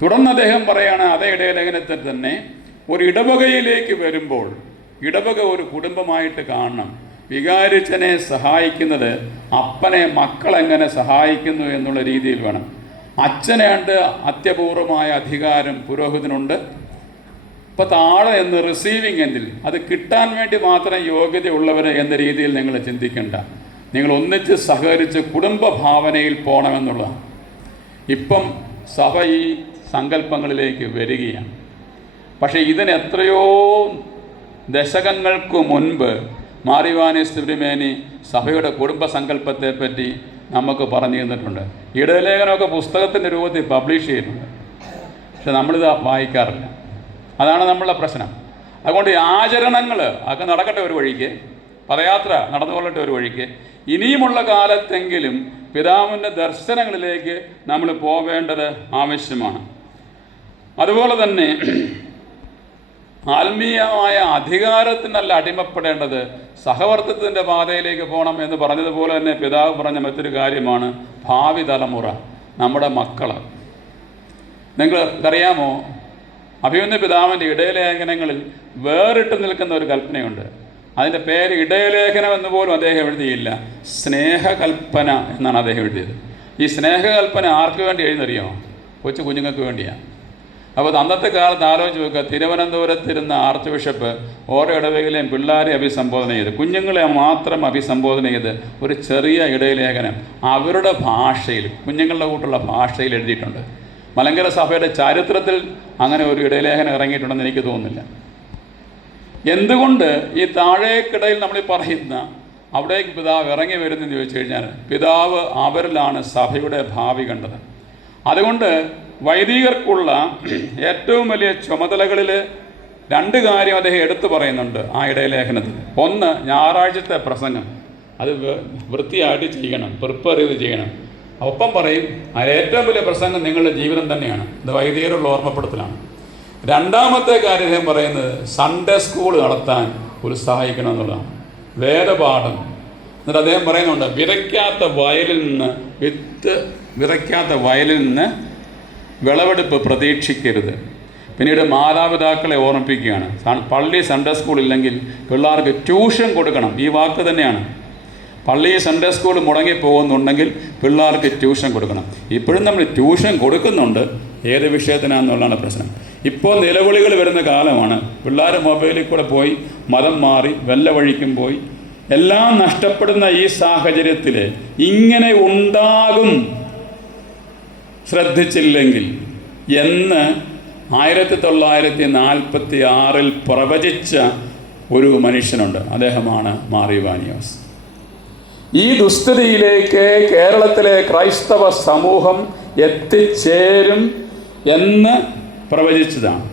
തുടർന്ന് അദ്ദേഹം പറയുകയാണ്, അതേ ഇടയലേഖനത്തിൽ തന്നെ, ഒരു ഇടവകയിലേക്ക് വരുമ്പോൾ ഇടവക ഒരു കുടുംബമായിട്ട് കാണണം. വികാരിച്ചനെ സഹായിക്കുന്നത് അപ്പനെ മക്കളെങ്ങനെ സഹായിക്കുന്നു എന്നുള്ള രീതിയിൽ വേണം. അച്ഛനുണ്ട് അത്യപൂർവമായ അധികാരം പുരോഹിതനുണ്ട്. ഇപ്പം താഴെ എന്ന് റിസീവിങ് എൻഡിൽ അത് കിട്ടാൻ വേണ്ടി മാത്രം യോഗ്യതയുള്ളവർ എന്ന രീതിയിൽ നിങ്ങൾ ചിന്തിക്കേണ്ട. നിങ്ങൾ ഒന്നിച്ച് സഹകരിച്ച് കുടുംബ ഭാവനയിൽ പോകണമെന്നുള്ളതാണ്. ഇപ്പം സഭ ഈ സങ്കല്പങ്ങളിലേക്ക് വരികയാണ്. പക്ഷേ ഇതിന് എത്രയോ ദശകങ്ങൾക്ക് മുൻപ് മാർ യോഹന്നാനീസ് തിരുമേനി സഭയുടെ കുടുംബ സങ്കല്പത്തെപ്പറ്റി നമുക്ക് പറഞ്ഞു തന്നിട്ടുണ്ട്. ഇടലേഖനമൊക്കെ പുസ്തകത്തിൻ്റെ രൂപത്തിൽ പബ്ലിഷ് ചെയ്യുന്നുണ്ട്. പക്ഷെ നമ്മളിത് വായിക്കാറില്ല. അതാണ് നമ്മളുടെ പ്രശ്നം. അതുകൊണ്ട് ഈ ആചരണങ്ങൾ ഒക്കെ നടക്കട്ടെ ഒരു വഴിക്ക്, പദയാത്ര നടന്നുകൊള്ളട്ടെ ഒരു വഴിക്ക്. ഇനിയുമുള്ള കാലത്തെങ്കിലും പിതാവിൻ്റെ ദർശനങ്ങളിലേക്ക് നമ്മൾ പോവേണ്ടത് ആവശ്യമാണ്. അതുപോലെ തന്നെ ആത്മീയമായ അധികാരത്തിനല്ല അടിമപ്പെടേണ്ടത്, സഹവർത്തിത്വത്തിൻ്റെ പാതയിലേക്ക് പോകണം എന്ന് പറഞ്ഞതുപോലെ തന്നെ പിതാവ് പറഞ്ഞ മറ്റൊരു കാര്യമാണ് ഭാവി തലമുറ, നമ്മുടെ മക്കൾ. നിങ്ങൾക്കറിയാമോ, അഭിമന്യ പിതാവിൻ്റെ ഇടയലേഖനങ്ങളിൽ വേറിട്ട് നിൽക്കുന്ന ഒരു കൽപ്പനയുണ്ട്. അതിൻ്റെ പേര് ഇടയലേഖനം എന്ന് പോലും അദ്ദേഹം എഴുതിയില്ല, സ്നേഹകൽപ്പന എന്നാണ് അദ്ദേഹം എഴുതിയത്. ഈ സ്നേഹകൽപ്പന ആർക്ക് വേണ്ടി എഴുന്നറിയാമോ? കൊച്ചു കുഞ്ഞുങ്ങൾക്ക് വേണ്ടിയാണ്. അപ്പോൾ അന്നത്തെ കാലത്ത് ആലോചിച്ച് നോക്കുക, തിരുവനന്തപുരത്തിരുന്ന ആർച്ച് ബിഷപ്പ് ഓരോ ഇടവകയിലെയും പിള്ളേരെ അഭിസംബോധന ചെയ്ത്, കുഞ്ഞുങ്ങളെ മാത്രം അഭിസംബോധന ചെയ്ത് ഒരു ചെറിയ ഇടയലേഖനം അവരുടെ ഭാഷയിൽ, കുഞ്ഞുങ്ങളുടെ കൂട്ടുള്ള ഭാഷയിൽ എഴുതിയിട്ടുണ്ട്. മലങ്കര സഭയുടെ ചരിത്രത്തിൽ അങ്ങനെ ഒരു ഇടയലേഖനം ഇറങ്ങിയിട്ടുണ്ടെന്ന് എനിക്ക് തോന്നുന്നില്ല. എന്തുകൊണ്ട് ഈ താഴേക്കിടയിൽ നമ്മൾ പറയുന്ന അവിടേക്ക് പിതാവ് ഇറങ്ങി വരുന്നതെന്ന് ചോദിച്ചു കഴിഞ്ഞാൽ, പിതാവ് അവരിലാണ് സഭയുടെ ഭാവി കണ്ടത്. അതുകൊണ്ട് വൈദികർക്കുള്ള ഏറ്റവും വലിയ ചുമതലകളിൽ രണ്ട് കാര്യം അദ്ദേഹം എടുത്തു പറയുന്നുണ്ട് ആ ഇടയലേഖനത്തിൽ. ഒന്ന്, ഞായറാഴ്ചത്തെ പ്രസംഗം അത് വൃത്തിയായിട്ട് ചെയ്യണം, പ്രിപ്പയർ ചെയ്ത് ചെയ്യണം. ഒപ്പം പറയും അതിലേറ്റവും വലിയ പ്രസംഗം നിങ്ങളുടെ ജീവിതം തന്നെയാണ്. ഇത് വൈദികരുള്ള ഓർമ്മപ്പെടുത്തലാണ്. രണ്ടാമത്തെ കാര്യം അദ്ദേഹം പറയുന്നത് സൺഡേ സ്കൂൾ നടത്താൻ ഉത്സാഹിക്കണം എന്നുള്ളതാണ്, വേദപാഠം. എന്നിട്ട് അദ്ദേഹം പറയുന്നുണ്ട്, വിതയ്ക്കാത്ത വയലിൽ നിന്ന് വിളവെടുപ്പ് പ്രതീക്ഷിക്കരുത്. പിന്നീട് മാതാപിതാക്കളെ ഓർമ്മിപ്പിക്കുകയാണ്, പള്ളി സൺഡേ സ്കൂൾ ഇല്ലെങ്കിൽ പിള്ളേർക്ക് ട്യൂഷൻ കൊടുക്കണം. ഈ വാക്ക് തന്നെയാണ്, പള്ളി സൺഡേ സ്കൂൾ മുടങ്ങിപ്പോകുന്നുണ്ടെങ്കിൽ പിള്ളേർക്ക് ട്യൂഷൻ കൊടുക്കണം. ഇപ്പോഴും നമ്മൾ ട്യൂഷൻ കൊടുക്കുന്നുണ്ട്, ഏത് വിഷയത്തിനാണെന്നുള്ളതാണ് പ്രശ്നം. ഇപ്പോൾ നിലവിളികൾ വരുന്ന കാലമാണ്. പിള്ളേർ മൊബൈലിൽ കൂടെ പോയി മതം മാറി വല്ല വഴിക്കും പോയി എല്ലാം നഷ്ടപ്പെടുന്ന ഈ സാഹചര്യത്തിൽ ഇങ്ങനെ ഉണ്ടാകും ശ്രദ്ധിച്ചില്ലെങ്കിൽ എന്ന് 1946 പ്രവചിച്ച ഒരു മനുഷ്യനുണ്ട്. അദ്ദേഹമാണ് മാർ യോഹന്നാനീസ്. ഈ ദുസ്ഥിതിയിലേക്ക് കേരളത്തിലെ ക്രൈസ്തവ സമൂഹം എത്തിച്ചേരും എന്ന് പ്രവചിച്ചതാണ്.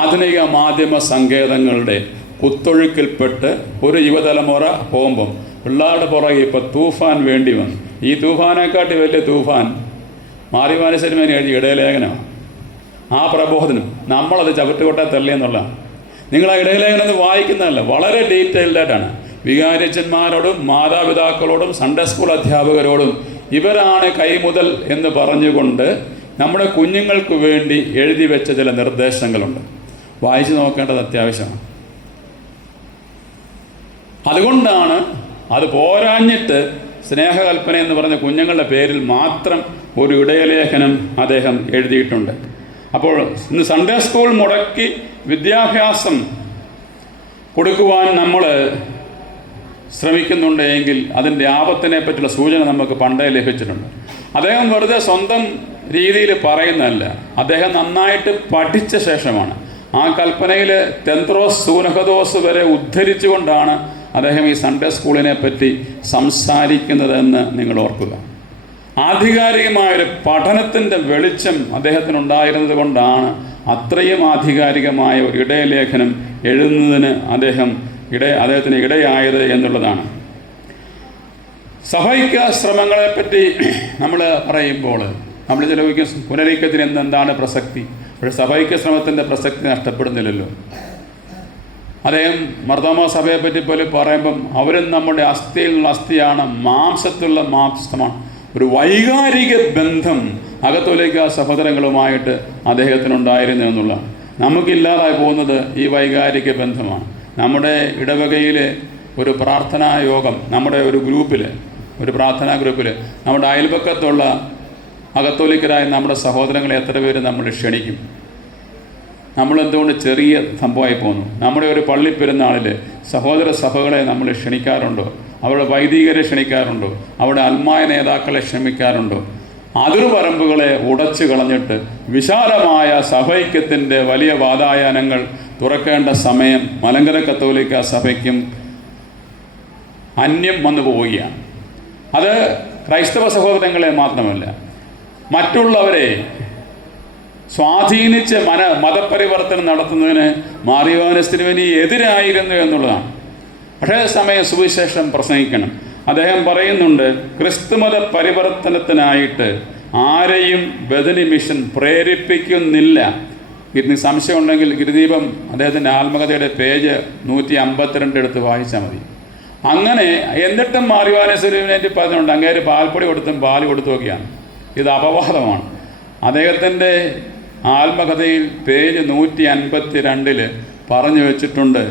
ആധുനിക മാധ്യമ സങ്കേതങ്ങളുടെ കുത്തൊഴുക്കിൽപ്പെട്ട് ഒരു യുവതലമുറ പോകുമ്പം പിള്ളേരുടെ പുറകെ ഇപ്പോൾ തൂഫാൻ വേണ്ടി വന്നു. ഈ തൂഫാനെക്കാട്ടി വലിയ തൂഫാൻ മാർ യോഹന്നാനീസ് തിരുമേനി എഴുതിയ ഇടയലേഖനമാണ്. ആ പ്രബോധനം നമ്മളത് ചവിട്ടുകൊട്ടാ തള്ളിയെന്നുള്ളതാണ്. നിങ്ങൾ ആ ഇടയലേഖനം ഒന്ന് വായിക്കുന്നതല്ല, വളരെ ഡീറ്റെയിൽഡായിട്ടാണ്. വികാരിച്ചന്മാരോടും മാതാപിതാക്കളോടും സൺഡേ സ്കൂൾ അധ്യാപകരോടും ഇവരാണ് കൈമുതൽ എന്ന് പറഞ്ഞുകൊണ്ട് നമ്മുടെ കുഞ്ഞുങ്ങൾക്ക് വേണ്ടി എഴുതി വെച്ച ചില നിർദ്ദേശങ്ങളുണ്ട്. വായിച്ചു നോക്കേണ്ടത് അത്യാവശ്യമാണ്. അതുകൊണ്ടാണ് അത് പോരാഞ്ഞിട്ട് സ്നേഹകൽപ്പന എന്ന് പറഞ്ഞ കുഞ്ഞുങ്ങളുടെ പേരിൽ മാത്രം ഒരു ഇടയലേഖനം അദ്ദേഹം എഴുതിയിട്ടുണ്ട്. അപ്പോൾ ഇന്ന് സൺഡേ സ്കൂൾ മുടക്കി വിദ്യാഭ്യാസം കൊടുക്കുവാൻ നമ്മൾ ശ്രമിക്കുന്നുണ്ട് എങ്കിൽ അതിൻ്റെ ആപത്തിനെ പറ്റിയുള്ള സൂചന നമുക്ക് പണ്ടേ ലഭിച്ചിട്ടുണ്ട്. അദ്ദേഹം വെറുതെ സ്വന്തം രീതിയിൽ പറയുന്നതല്ല, അദ്ദേഹം നന്നായിട്ട് പഠിച്ച ശേഷമാണ് ആ കൽപ്പനയിൽ തെന്ത്രോസ് സൂനഹദോസ് വരെ ഉദ്ധരിച്ചുകൊണ്ടാണ് അദ്ദേഹം ഈ സൺഡേ സ്കൂളിനെ പറ്റി സംസാരിക്കുന്നതെന്ന് നിങ്ങൾ ഓർക്കുക. ആധികാരികമായൊരു പഠനത്തിൻ്റെ വെളിച്ചം അദ്ദേഹത്തിനുണ്ടായിരുന്നത് കൊണ്ടാണ് അത്രയും ആധികാരികമായ ഒരു ഇടയലേഖനം എഴുതുന്നതിന് അദ്ദേഹത്തിന് ഇടയായത് എന്നുള്ളതാണ്. സഭൈക്യ ശ്രമങ്ങളെപ്പറ്റി നമ്മൾ പറയുമ്പോൾ നമ്മൾ ചിലവിക്കും പുനരൈക്യത്തിന് എന്താണ് പ്രസക്തി. പക്ഷേ സഭൈക്യ ശ്രമത്തിൻ്റെ പ്രസക്തി നഷ്ടപ്പെടുന്നില്ലല്ലോ. അദ്ദേഹം മർദ്ദോമ സഭയെപ്പറ്റി പോലും പറയുമ്പം അവരും നമ്മുടെ അസ്ഥിയിൽ നിന്നുള്ള അസ്ഥിയാണ്, മാംസത്തിലുള്ള മാംസമാണ്. ഒരു വൈകാരിക ബന്ധം അകത്തോലിക്ക സഹോദരങ്ങളുമായിട്ട് അദ്ദേഹത്തിനുണ്ടായിരുന്നു എന്നുള്ളതാണ്. നമുക്കില്ലാതായി പോകുന്നത് ഈ വൈകാരിക ബന്ധമാണ്. നമ്മുടെ ഇടവകയിൽ ഒരു പ്രാർത്ഥനാ യോഗം നമ്മുടെ ഒരു ഗ്രൂപ്പിൽ, ഒരു പ്രാർത്ഥനാ ഗ്രൂപ്പിൽ നമ്മുടെ അയൽപക്കത്തുള്ള അകത്തോലിക്കരായ നമ്മുടെ സഹോദരങ്ങളെ എത്ര പേര് നമ്മൾ ക്ഷണിക്കും? നമ്മളെന്തുകൊണ്ട് ചെറിയ സംഭവമായി പോകുന്നു? നമ്മുടെ ഒരു പള്ളിപ്പെരുന്നാളിൽ സഹോദര സഭകളെ നമ്മൾ ക്ഷണിക്കാറുണ്ടോ? അവിടെ വൈദികരെ ക്ഷണിക്കാറുണ്ടോ? അവിടെ ആത്മായ നേതാക്കളെ ക്ഷണിക്കാറുണ്ടോ? അതിർവരമ്പുകളെ ഉടച്ചു കളഞ്ഞിട്ട് വിശാലമായ സഭൈക്യത്തിൻ്റെ വലിയ വാതായനങ്ങൾ തുറക്കേണ്ട സമയം മലങ്കര കത്തോലിക്ക സഭയ്ക്കും അന്യം വന്നു പോവുകയാണ്. അത് ക്രൈസ്തവ സഹോദരങ്ങളെ മാത്രമല്ല, മറ്റുള്ളവരെ സ്വാധീനിച്ച് മതപരിവർത്തനം നടത്തുന്നതിന് മാർ യോഹന്നാൻ തിരുമേനി എതിരായിരുന്നു എന്നുള്ളതാണ്. പക്ഷേ സമയം സുവിശേഷം പ്രസംഗിക്കണം. അദ്ദേഹം പറയുന്നുണ്ട്, ക്രിസ്തുമത പരിവർത്തനത്തിനായിട്ട് ആരെയും ബദനി മിഷൻ പ്രേരിപ്പിക്കുന്നില്ല. ഇതിന് സംശയം ഉണ്ടെങ്കിൽ ഗിരിദീപം അദ്ദേഹത്തിൻ്റെ ആത്മകഥയുടെ പേജ് 152 എടുത്ത് വായിച്ചാൽ മതി. അങ്ങനെ എന്നിട്ടും മാർ യോഹന്നാൻ തിരുമേനി പറഞ്ഞുകൊണ്ട് അങ്ങേര് പാൽപ്പൊടി കൊടുത്തും പാല് കൊടുത്തുമൊക്കെയാണ്. ഇത് അപവാദമാണ്. അദ്ദേഹത്തിൻ്റെ ആത്മകഥയിൽ പേജ് 152 പറഞ്ഞു വെച്ചിട്ടുണ്ട്,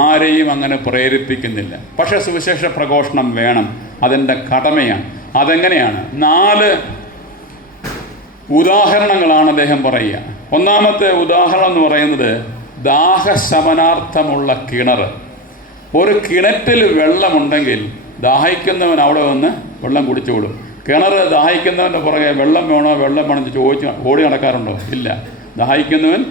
ആരെയും അങ്ങനെ പ്രേരിപ്പിക്കുന്നില്ല. പക്ഷേ സുവിശേഷ പ്രഘോഷണം വേണം, അതിൻ്റെ കടമയാണ്. അതെങ്ങനെയാണ്? 4 ഉദാഹരണങ്ങളാണ് അദ്ദേഹം പറയുക. ഒന്നാമത്തെ ഉദാഹരണം എന്ന് പറയുന്നത് ദാഹശമനാർത്ഥമുള്ള കിണർ. ഒരു കിണറ്റിൽ വെള്ളമുണ്ടെങ്കിൽ ദാഹിക്കുന്നവൻ അവിടെ വന്ന് വെള്ളം കുടിച്ചുകൊള്ളും. കിണർ ദാഹിക്കുന്നവൻ്റെ പുറകെ വെള്ളം വേണോ വെള്ളം വേണമെന്ന് ചോദിച്ച് ഓടി നടക്കാറുണ്ടോ? ഇല്ല. ദാഹിക്കുന്നവൻ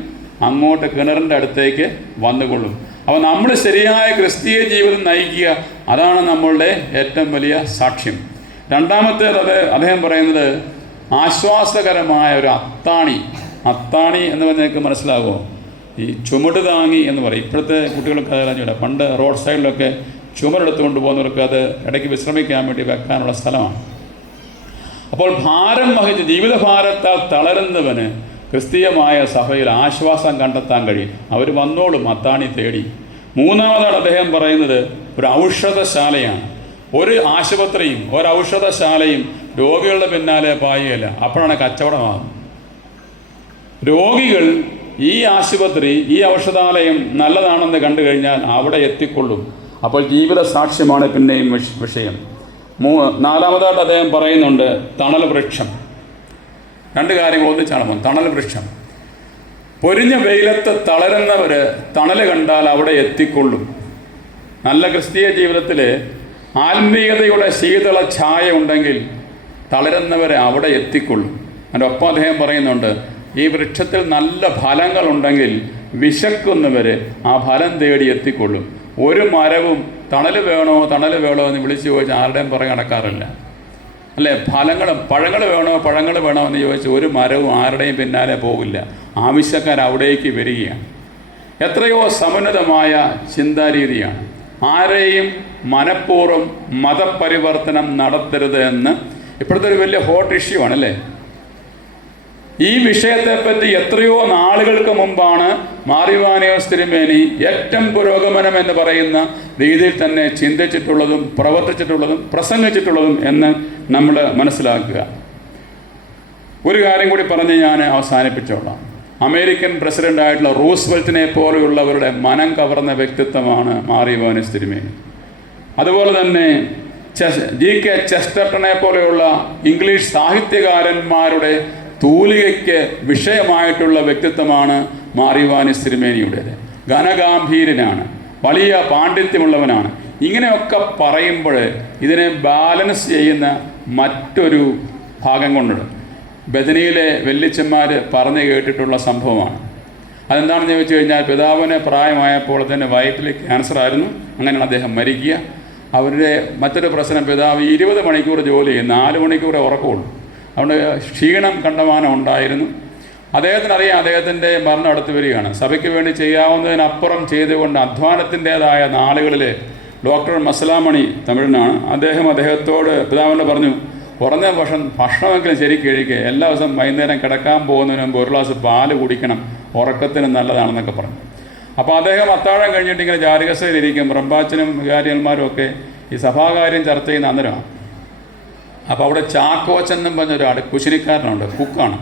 അങ്ങോട്ട് കിണറിൻ്റെ അടുത്തേക്ക് വന്നുകൊള്ളും. അപ്പോൾ നമ്മൾ ശരിയായ ക്രിസ്തീയ ജീവിതം നയിക്കുക, അതാണ് നമ്മളുടെ ഏറ്റവും വലിയ സാക്ഷ്യം. രണ്ടാമത്തേത് അദ്ദേഹം പറയുന്നത് ആശ്വാസകരമായ ഒരു അത്താണി. അത്താണി എന്ന് പറഞ്ഞാൽ നിങ്ങൾക്ക് മനസ്സിലാകുമോ? ഈ ചുമട് താങ്ങി എന്ന് പറയും. ഇപ്പോഴത്തെ കുട്ടികൾക്ക് അതറിഞ്ഞൂടാ. പണ്ട് റോഡ് സൈഡിലൊക്കെ ചുമടെടുത്ത് കൊണ്ടുപോകുന്നവർക്ക് അത് ഇടയ്ക്ക് വിശ്രമിക്കാൻ വേണ്ടി വെക്കാനുള്ള സ്ഥലമാണ്. അപ്പോൾ ഭാരം വഹിച്ച് ജീവിതഭാരത്താൽ തളരുന്നവന് ക്രിസ്തീയമായ സഭയിൽ ആശ്വാസം കണ്ടെത്താൻ കഴിയും. അവർ വന്നോളും അത്താണി തേടി. മൂന്നാമതാണ് അദ്ദേഹം പറയുന്നത് ഒരു ഔഷധശാലയാണ്. ഒരു ആശുപത്രിയും ഒരു ഔഷധശാലയും രോഗികളുടെ പിന്നാലെ പായുകയല്ല, അപ്പോഴാണ് കച്ചവടമാകുന്നത്. രോഗികൾ ഈ ആശുപത്രി, ഈ ഔഷധാലയം നല്ലതാണെന്ന് കണ്ടു കഴിഞ്ഞാൽ അവിടെ എത്തിക്കൊള്ളും. അപ്പോൾ ജീവിത സാക്ഷ്യമാണ് പിന്നെയും വിഷയം. നാലാമതായിട്ട് അദ്ദേഹം പറയുന്നുണ്ട് തണൽ വൃക്ഷം. 2 കാര്യങ്ങൾ ഒന്നിച്ചാണ്. തണൽ വൃക്ഷം. പൊരിഞ്ഞ വെയിലത്ത് തളരുന്നവർ തണൽ കണ്ടാൽ അവിടെ എത്തിക്കൊള്ളും. നല്ല ക്രിസ്തീയ ജീവിതത്തിൽ ആത്മീയതയുടെ ശീതള ഛായ ഉണ്ടെങ്കിൽ തളരുന്നവരെ അവിടെ എത്തിക്കൊള്ളും. അതിൻ്റെ ഒപ്പം അദ്ദേഹം പറയുന്നുണ്ട്, ഈ വൃക്ഷത്തിൽ നല്ല ഫലങ്ങളുണ്ടെങ്കിൽ വിശക്കുന്നവർ ആ ഫലം തേടി എത്തിക്കൊള്ളും. ഒരു മരവും തണൽ വേണോ എന്ന് വിളിച്ചു ചോദിച്ചാൽ ആരുടെയും പുറകെ നടക്കാറില്ല, അല്ലേ? പഴങ്ങൾ വേണോ എന്ന് ചോദിച്ച് ഒരു മരവും ആരുടെയും പിന്നാലെ പോകില്ല. ആവശ്യക്കാർ അവിടേക്ക് വരികയാണ്. എത്രയോ സമുന്നതമായ ചിന്താരീതിയാണ്. ആരെയും മനഃപൂർവ്വം മതപരിവർത്തനം നടത്തരുത് എന്ന് ഇപ്പോഴത്തെ ഒരു വലിയ ഹോട്ട് ഇഷ്യൂ ആണല്ലേ. ഈ വിഷയത്തെപ്പറ്റി എത്രയോ നാളുകൾക്ക് മുമ്പാണ് മാർ യോഹന്നാൻ തിരുമേനി ഏറ്റവും പുരോഗമനം എന്ന് പറയുന്ന രീതിയിൽ തന്നെ ചിന്തിച്ചിട്ടുള്ളതും പ്രവർത്തിച്ചിട്ടുള്ളതും പ്രസംഗിച്ചിട്ടുള്ളതും എന്ന് നമ്മൾ മനസ്സിലാക്കുക. ഒരു കാര്യം കൂടി പറഞ്ഞ് ഞാൻ അവസാനിപ്പിച്ചോളാം. അമേരിക്കൻ പ്രസിഡൻ്റായിട്ടുള്ള റൂസ്വെൽറ്റിനെ പോലെയുള്ളവരുടെ മനം കവർന്ന വ്യക്തിത്വമാണ് മാർ യോഹന്നാൻ തിരുമേനി. അതുപോലെ തന്നെ G.K. ചെസ്റ്റർട്ടനെ പോലെയുള്ള ഇംഗ്ലീഷ് സാഹിത്യകാരന്മാരുടെ തൂലികയ്ക്ക് വിഷയമായിട്ടുള്ള വ്യക്തിത്വമാണ് മാർ യോഹന്നാൻ തിരുമേനിയുടേത്. ഘനഗാംഭീര്യനാണ്, വലിയ പാണ്ഡിത്യമുള്ളവനാണ്. ഇങ്ങനെയൊക്കെ പറയുമ്പോൾ ഇതിനെ ബാലൻസ് ചെയ്യുന്ന മറ്റൊരു ഭാഗം കൊണ്ടുണ്ട്. ബദനിയിലെ വല്യച്ഛന്മാർ പറഞ്ഞു കേട്ടിട്ടുള്ള സംഭവമാണ്. അതെന്താണെന്ന് ചോദിച്ചു കഴിഞ്ഞാൽ, പിതാവിന് പ്രായമായപ്പോൾ തന്നെ വയറ്റിൽ ക്യാൻസർ ആയിരുന്നു. അങ്ങനെയാണ് അദ്ദേഹം മരിക്കുക. അവരുടെ മറ്റൊരു പ്രശ്നം, പിതാവ് 20 മണിക്കൂർ ജോലി ചെയ്യും, 4 മണിക്കൂറേ ഉറക്കമുള്ളൂ. അതുകൊണ്ട് ക്ഷീണം കണ്ടമാനം ഉണ്ടായിരുന്നു. അദ്ദേഹത്തിനറിയാം അദ്ദേഹത്തിൻ്റെ മരണം അടുത്ത് വരികയാണ്. സഭയ്ക്ക് വേണ്ടി ചെയ്യാവുന്നതിനപ്പുറം ചെയ്തുകൊണ്ട് അധ്വാനത്തിൻ്റേതായ നാളുകളിൽ ഡോക്ടർ മസലാമണി, തമിഴനാണ്, അദ്ദേഹത്തോട് പിതാവിനോട് പറഞ്ഞു, കുറഞ്ഞ ഭക്ഷണമെങ്കിലും ശരിക്കും കഴിക്കുക, എല്ലാ ദിവസവും വൈകുന്നേരം കിടക്കാൻ പോകുന്നതിന് മുമ്പ് 1 ഗ്ലാസ് പാല് കുടിക്കണം, ഉറക്കത്തിന് നല്ലതാണെന്നൊക്കെ പറഞ്ഞു. അപ്പോൾ അദ്ദേഹം അത്താഴം കഴിഞ്ഞിട്ട് ഇങ്ങനെ ജാരികസയിലിരിക്കും. റമ്പാച്ചനും വികാരിയന്മാരും ഒക്കെ ഈ സഭാകാര്യം ചർച്ച ചെയ്യുന്ന അന്നേരമാണ്. അപ്പോൾ അവിടെ ചാക്കോച്ചെന്നും പറഞ്ഞൊരാൾ കുശിനിക്കാരനുണ്ട്, കുക്കാണ്,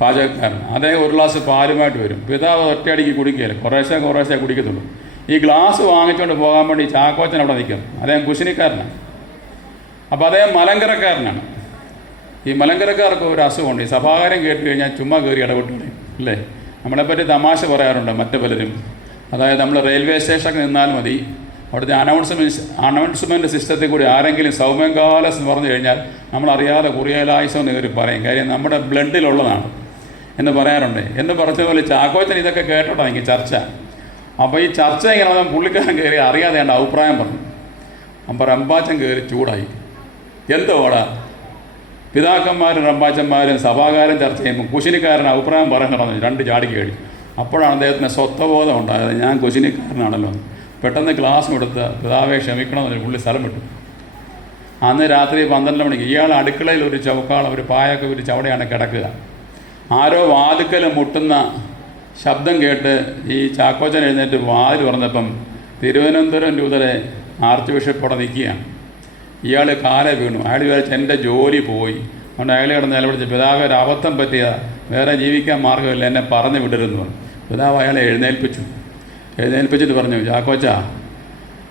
പാചകക്കാരൻ. അദ്ദേഹം 1 ഗ്ലാസ് പാലുമായിട്ട് വരും. പിതാവ് ഒറ്റയടിക്ക് കുടിക്കുകയില്ല, കുറേശ്ശെ കുടിക്കത്തുള്ളൂ. ഈ ഗ്ലാസ് വാങ്ങിച്ചുകൊണ്ട് പോകാൻ വേണ്ടി ചാക്കോച്ചൻ അവിടെ നിൽക്കും. അദ്ദേഹം കുശിനിക്കാരനാണ്. അപ്പോൾ അദ്ദേഹം മലങ്കരക്കാരനാണ്. ഈ മലങ്കരക്കാർക്ക് ഒരു അസുഖമുണ്ട്. ഈ സഭാകാരം കേട്ട് കഴിഞ്ഞാൽ ചുമ്മാ കയറി ഇടപെട്ടു അല്ലേ. നമ്മളെപ്പറ്റി തമാശ പറയാറുണ്ട് മറ്റു പലരും. അതായത് നമ്മൾ റെയിൽവേ സ്റ്റേഷനിൽ നിന്നാൽ മതി, അവിടുത്തെ അനൗൺസ്മെൻറ്റ് സിസ്റ്റത്തിൽ കൂടി ആരെങ്കിലും സൗമ്യകാലസ് എന്ന് പറഞ്ഞു കഴിഞ്ഞാൽ നമ്മളറിയാതെ കുറിയലായുസം എന്ന് കയറി പറയും. കാര്യം നമ്മുടെ ബ്ലഡിലുള്ളതാണ് എന്ന് പറയാറുണ്ട്. എന്ന് പറഞ്ഞതുപോലെ ചാക്കോച്ചൻ ഇതൊക്കെ കേട്ടോട്ടോ എനിക്ക് ചർച്ച. അപ്പോൾ ഈ ചർച്ച ഇങ്ങനെ വന്നാൽ പുള്ളിക്കാരൻ കയറി അറിയാതെ എൻ്റെ അഭിപ്രായം പറഞ്ഞു. അപ്പോൾ റമ്പാച്ചൻ കയറി ചൂടായി. എന്തോടാ പിതാക്കന്മാരും റമ്പാച്ചന്മാരും സഭാകാരം ചർച്ച ചെയ്യുമ്പോൾ കുശിനിക്കാരൻ അഭിപ്രായം പറയാൻ നടന്നു 2 ചാടിക്ക് കഴിച്ചു. അപ്പോഴാണ് അദ്ദേഹത്തിന് സ്വത്വബോധം ഉണ്ടായത്. ഞാൻ കുശിനിക്കാരനാണല്ലോ. പെട്ടെന്ന് ക്ലാസ് കൊടുത്ത് പിതാവെ ക്ഷമിക്കണമെന്ന് പുള്ളി സ്ഥലം വിട്ടു. അന്ന് രാത്രി 12 മണിക്ക് ഇയാൾ അടുക്കളയിൽ ഒരു ചൗക്കാളം ഒരു പായൊക്കെ ഒരു ചവടയാണ് കിടക്കുക. ആരോ വാതുക്കൽ മുട്ടുന്ന ശബ്ദം കേട്ട് ഈ ചാക്കോച്ചൻ എഴുന്നേറ്റ് വാതിൽ തുറന്നപ്പം തിരുവനന്തപുരം രൂപതരെ ആർച്ച് ബിഷപ്പ് അവിടെ നിൽക്കുകയാണ്. ഇയാൾ കാലെ വീണു. അയാൾ വിചാരിച്ച് എൻ്റെ ജോലി പോയി. അതുകൊണ്ട് അയാൾ കിടന്ന് നിലവിളിച്ച് പിതാവ് ഒരു അബദ്ധം പറ്റിയ വേറെ ജീവിക്കാൻ മാർഗ്ഗമില്ല, എന്നെ പറഞ്ഞു വിടരുന്നു പറഞ്ഞു. പിതാവ് അയാളെ എഴുന്നേൽപ്പിച്ചിട്ട് പറഞ്ഞു, ചാക്കോച്ച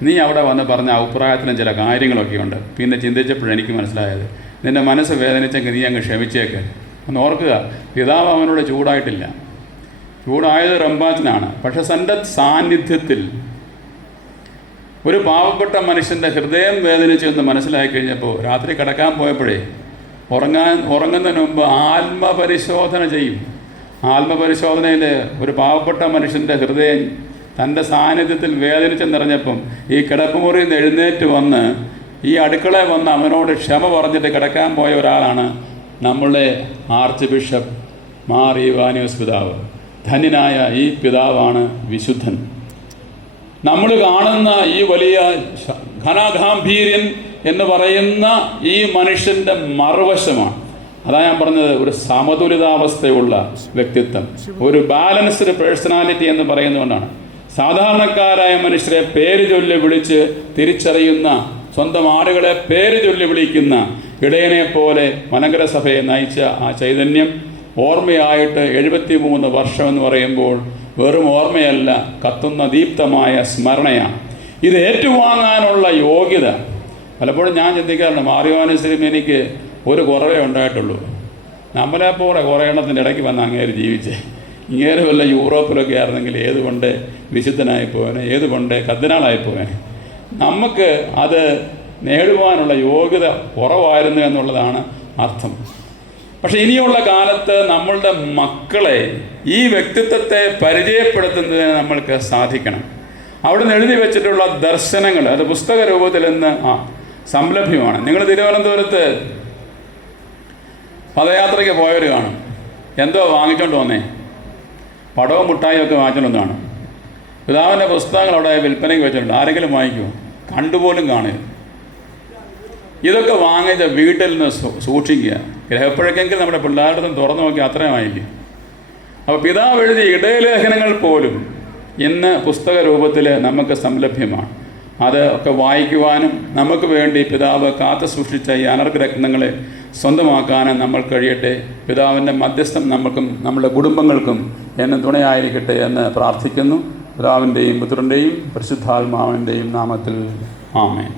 നീ അവിടെ വന്ന് പറഞ്ഞ അഭിപ്രായത്തിലും ചില കാര്യങ്ങളൊക്കെ ഉണ്ട്. പിന്നെ ചിന്തിച്ചപ്പോഴെനിക്ക് മനസ്സിലായത് നിൻ്റെ മനസ്സ് വേദനിച്ചെങ്കിൽ നീ അങ്ങ് ക്ഷമിച്ചേക്ക്. ഒന്ന് ഓർക്കുക, പിതാവ് അവനോട് ചൂടായിട്ടില്ല. ചൂടായത് റമ്പാച്ചനാണ്. പക്ഷെ തൻ്റെ സാന്നിധ്യത്തിൽ ഒരു പാവപ്പെട്ട മനുഷ്യൻ്റെ ഹൃദയം വേദനിച്ചു എന്ന് മനസ്സിലാക്കി കഴിഞ്ഞപ്പോൾ രാത്രി കിടക്കാൻ പോയപ്പോഴേ ഉറങ്ങുന്നതിന് മുമ്പ് ആത്മപരിശോധന ചെയ്യും. ആത്മപരിശോധനയിൽ ഒരു പാവപ്പെട്ട മനുഷ്യൻ്റെ ഹൃദയം തൻ്റെ സാന്നിധ്യത്തിൽ വേദനിച്ചെന്നറിഞ്ഞപ്പം ഈ കിടപ്പുമുറിയിൽ നിന്ന് എഴുന്നേറ്റ് വന്ന് ഈ അടുക്കളയിൽ വന്ന് അവനോട് ക്ഷമ പറഞ്ഞിട്ട് കിടക്കാൻ പോയ ഒരാളാണ് നമ്മളുടെ ആർച്ച് ബിഷപ്പ് മാർ ഈവാനിയോസ് പിതാവ്. ധന്യനായ ഈ പിതാവാണ് വിശുദ്ധൻ. നമ്മൾ കാണുന്ന ഈ വലിയ ഘനഗാംഭീര്യൻ എന്ന് പറയുന്ന ഈ മനുഷ്യൻ്റെ മറുവശമാണ്. അതാ ഞാൻ പറഞ്ഞത്, ഒരു സമതുലിതാവസ്ഥയുള്ള വ്യക്തിത്വം, ഒരു ബാലൻസ്ഡ് പേഴ്സണാലിറ്റി എന്ന് പറയുന്നതുകൊണ്ടാണ്. സാധാരണക്കാരായ മനുഷ്യരെ പേര് ചൊല്ലി വിളിച്ച് തിരിച്ചറിയുന്ന, സ്വന്തം ആടുകളെ പേര് ചൊല്ലി വിളിക്കുന്ന ഇടയനെ പോലെ മലങ്കര സഭയെ നയിച്ച ആ ചൈതന്യം ഓർമ്മയായിട്ട് 73 വർഷം എന്ന് പറയുമ്പോൾ വെറും ഓർമ്മയല്ല, കത്തുന്ന ദീപ്തമായ സ്മരണയാണ്. ഇത് ഏറ്റുവാങ്ങാനുള്ള യോഗ്യത പലപ്പോഴും ഞാൻ ചിന്തിക്കാറുണ്ട്. മാറിയോനസിലും എനിക്ക് ഒരു കുറവേ ഉണ്ടായിട്ടുള്ളൂ. നമ്മളെപ്പോലെ കുറേ എണ്ണത്തിൻ്റെ ഇടയ്ക്ക് വന്ന് അങ്ങേര് ജീവിച്ചേ. ഇങ്ങേര് വല്ല യൂറോപ്പിലൊക്കെ ആയിരുന്നെങ്കിൽ ഏതുകൊണ്ട് വിശുദ്ധനായി പോവേനെ, ഏതുകൊണ്ട് കർദിനാളായി പോവേനെ. നമുക്ക് അത് നേടുവാനുള്ള യോഗ്യത കുറവായിരുന്നു എന്നുള്ളതാണ് അർത്ഥം. പക്ഷെ ഇനിയുള്ള കാലത്ത് നമ്മളുടെ മക്കളെ ഈ വ്യക്തിത്വത്തെ പരിചയപ്പെടുത്തുന്നതിന് നമ്മൾക്ക് സാധിക്കണം. അവിടുന്ന് എഴുതി വെച്ചിട്ടുള്ള ദർശനങ്ങൾ അത് പുസ്തക രൂപത്തിൽ ഇന്ന് സംലഭ്യമാണ്. നിങ്ങൾ തിരുവനന്തപുരത്ത് പദയാത്രയ്ക്ക് പോയവർ കാണും. എന്തോ വാങ്ങിക്കൊണ്ട് വന്നേ, പടവും മുട്ടായും ഒക്കെ വാങ്ങിച്ചുകൊണ്ട് കാണും. പിതാവിൻ്റെ പുസ്തകങ്ങൾ അവിടെ വിൽപ്പനയ്ക്ക് വെച്ചിട്ടുണ്ട്. ആരെങ്കിലും വാങ്ങിക്കുമോ? കണ്ടുപോലും കാണുക. ഇതൊക്കെ വാങ്ങിച്ച വീട്ടിൽ നിന്ന് സൂക്ഷിക്കുക. ഗ്രഹപ്പഴക്കെങ്കിൽ നമ്മുടെ പിള്ളേരുടെ നിന്ന് തുറന്നു നോക്കി അത്രയുമായില്ലേ. അപ്പോൾ പിതാവ് എഴുതിയ ഇടയലേഖനങ്ങൾ പോലും ഇന്ന് പുസ്തക രൂപത്തിൽ നമുക്ക് സംലഭ്യമാണ്. അത് ഒക്കെ വായിക്കുവാനും നമുക്ക് വേണ്ടി പിതാവ് കാത്തു സൂക്ഷിച്ച ഈ അനർഘരത്നങ്ങളെ സ്വന്തമാക്കാനും നമ്മൾ കഴിയട്ടെ. പിതാവിൻ്റെ മധ്യസ്ഥം നമുക്കും നമ്മുടെ കുടുംബങ്ങൾക്കും എന്നും തുണയായിരിക്കട്ടെ എന്ന് പ്രാർത്ഥിക്കുന്നു. പിതാവിൻ്റെയും പുത്രൻ്റെയും പരിശുദ്ധാത്മാവിൻ്റെയും നാമത്തിൽ ആമേൻ.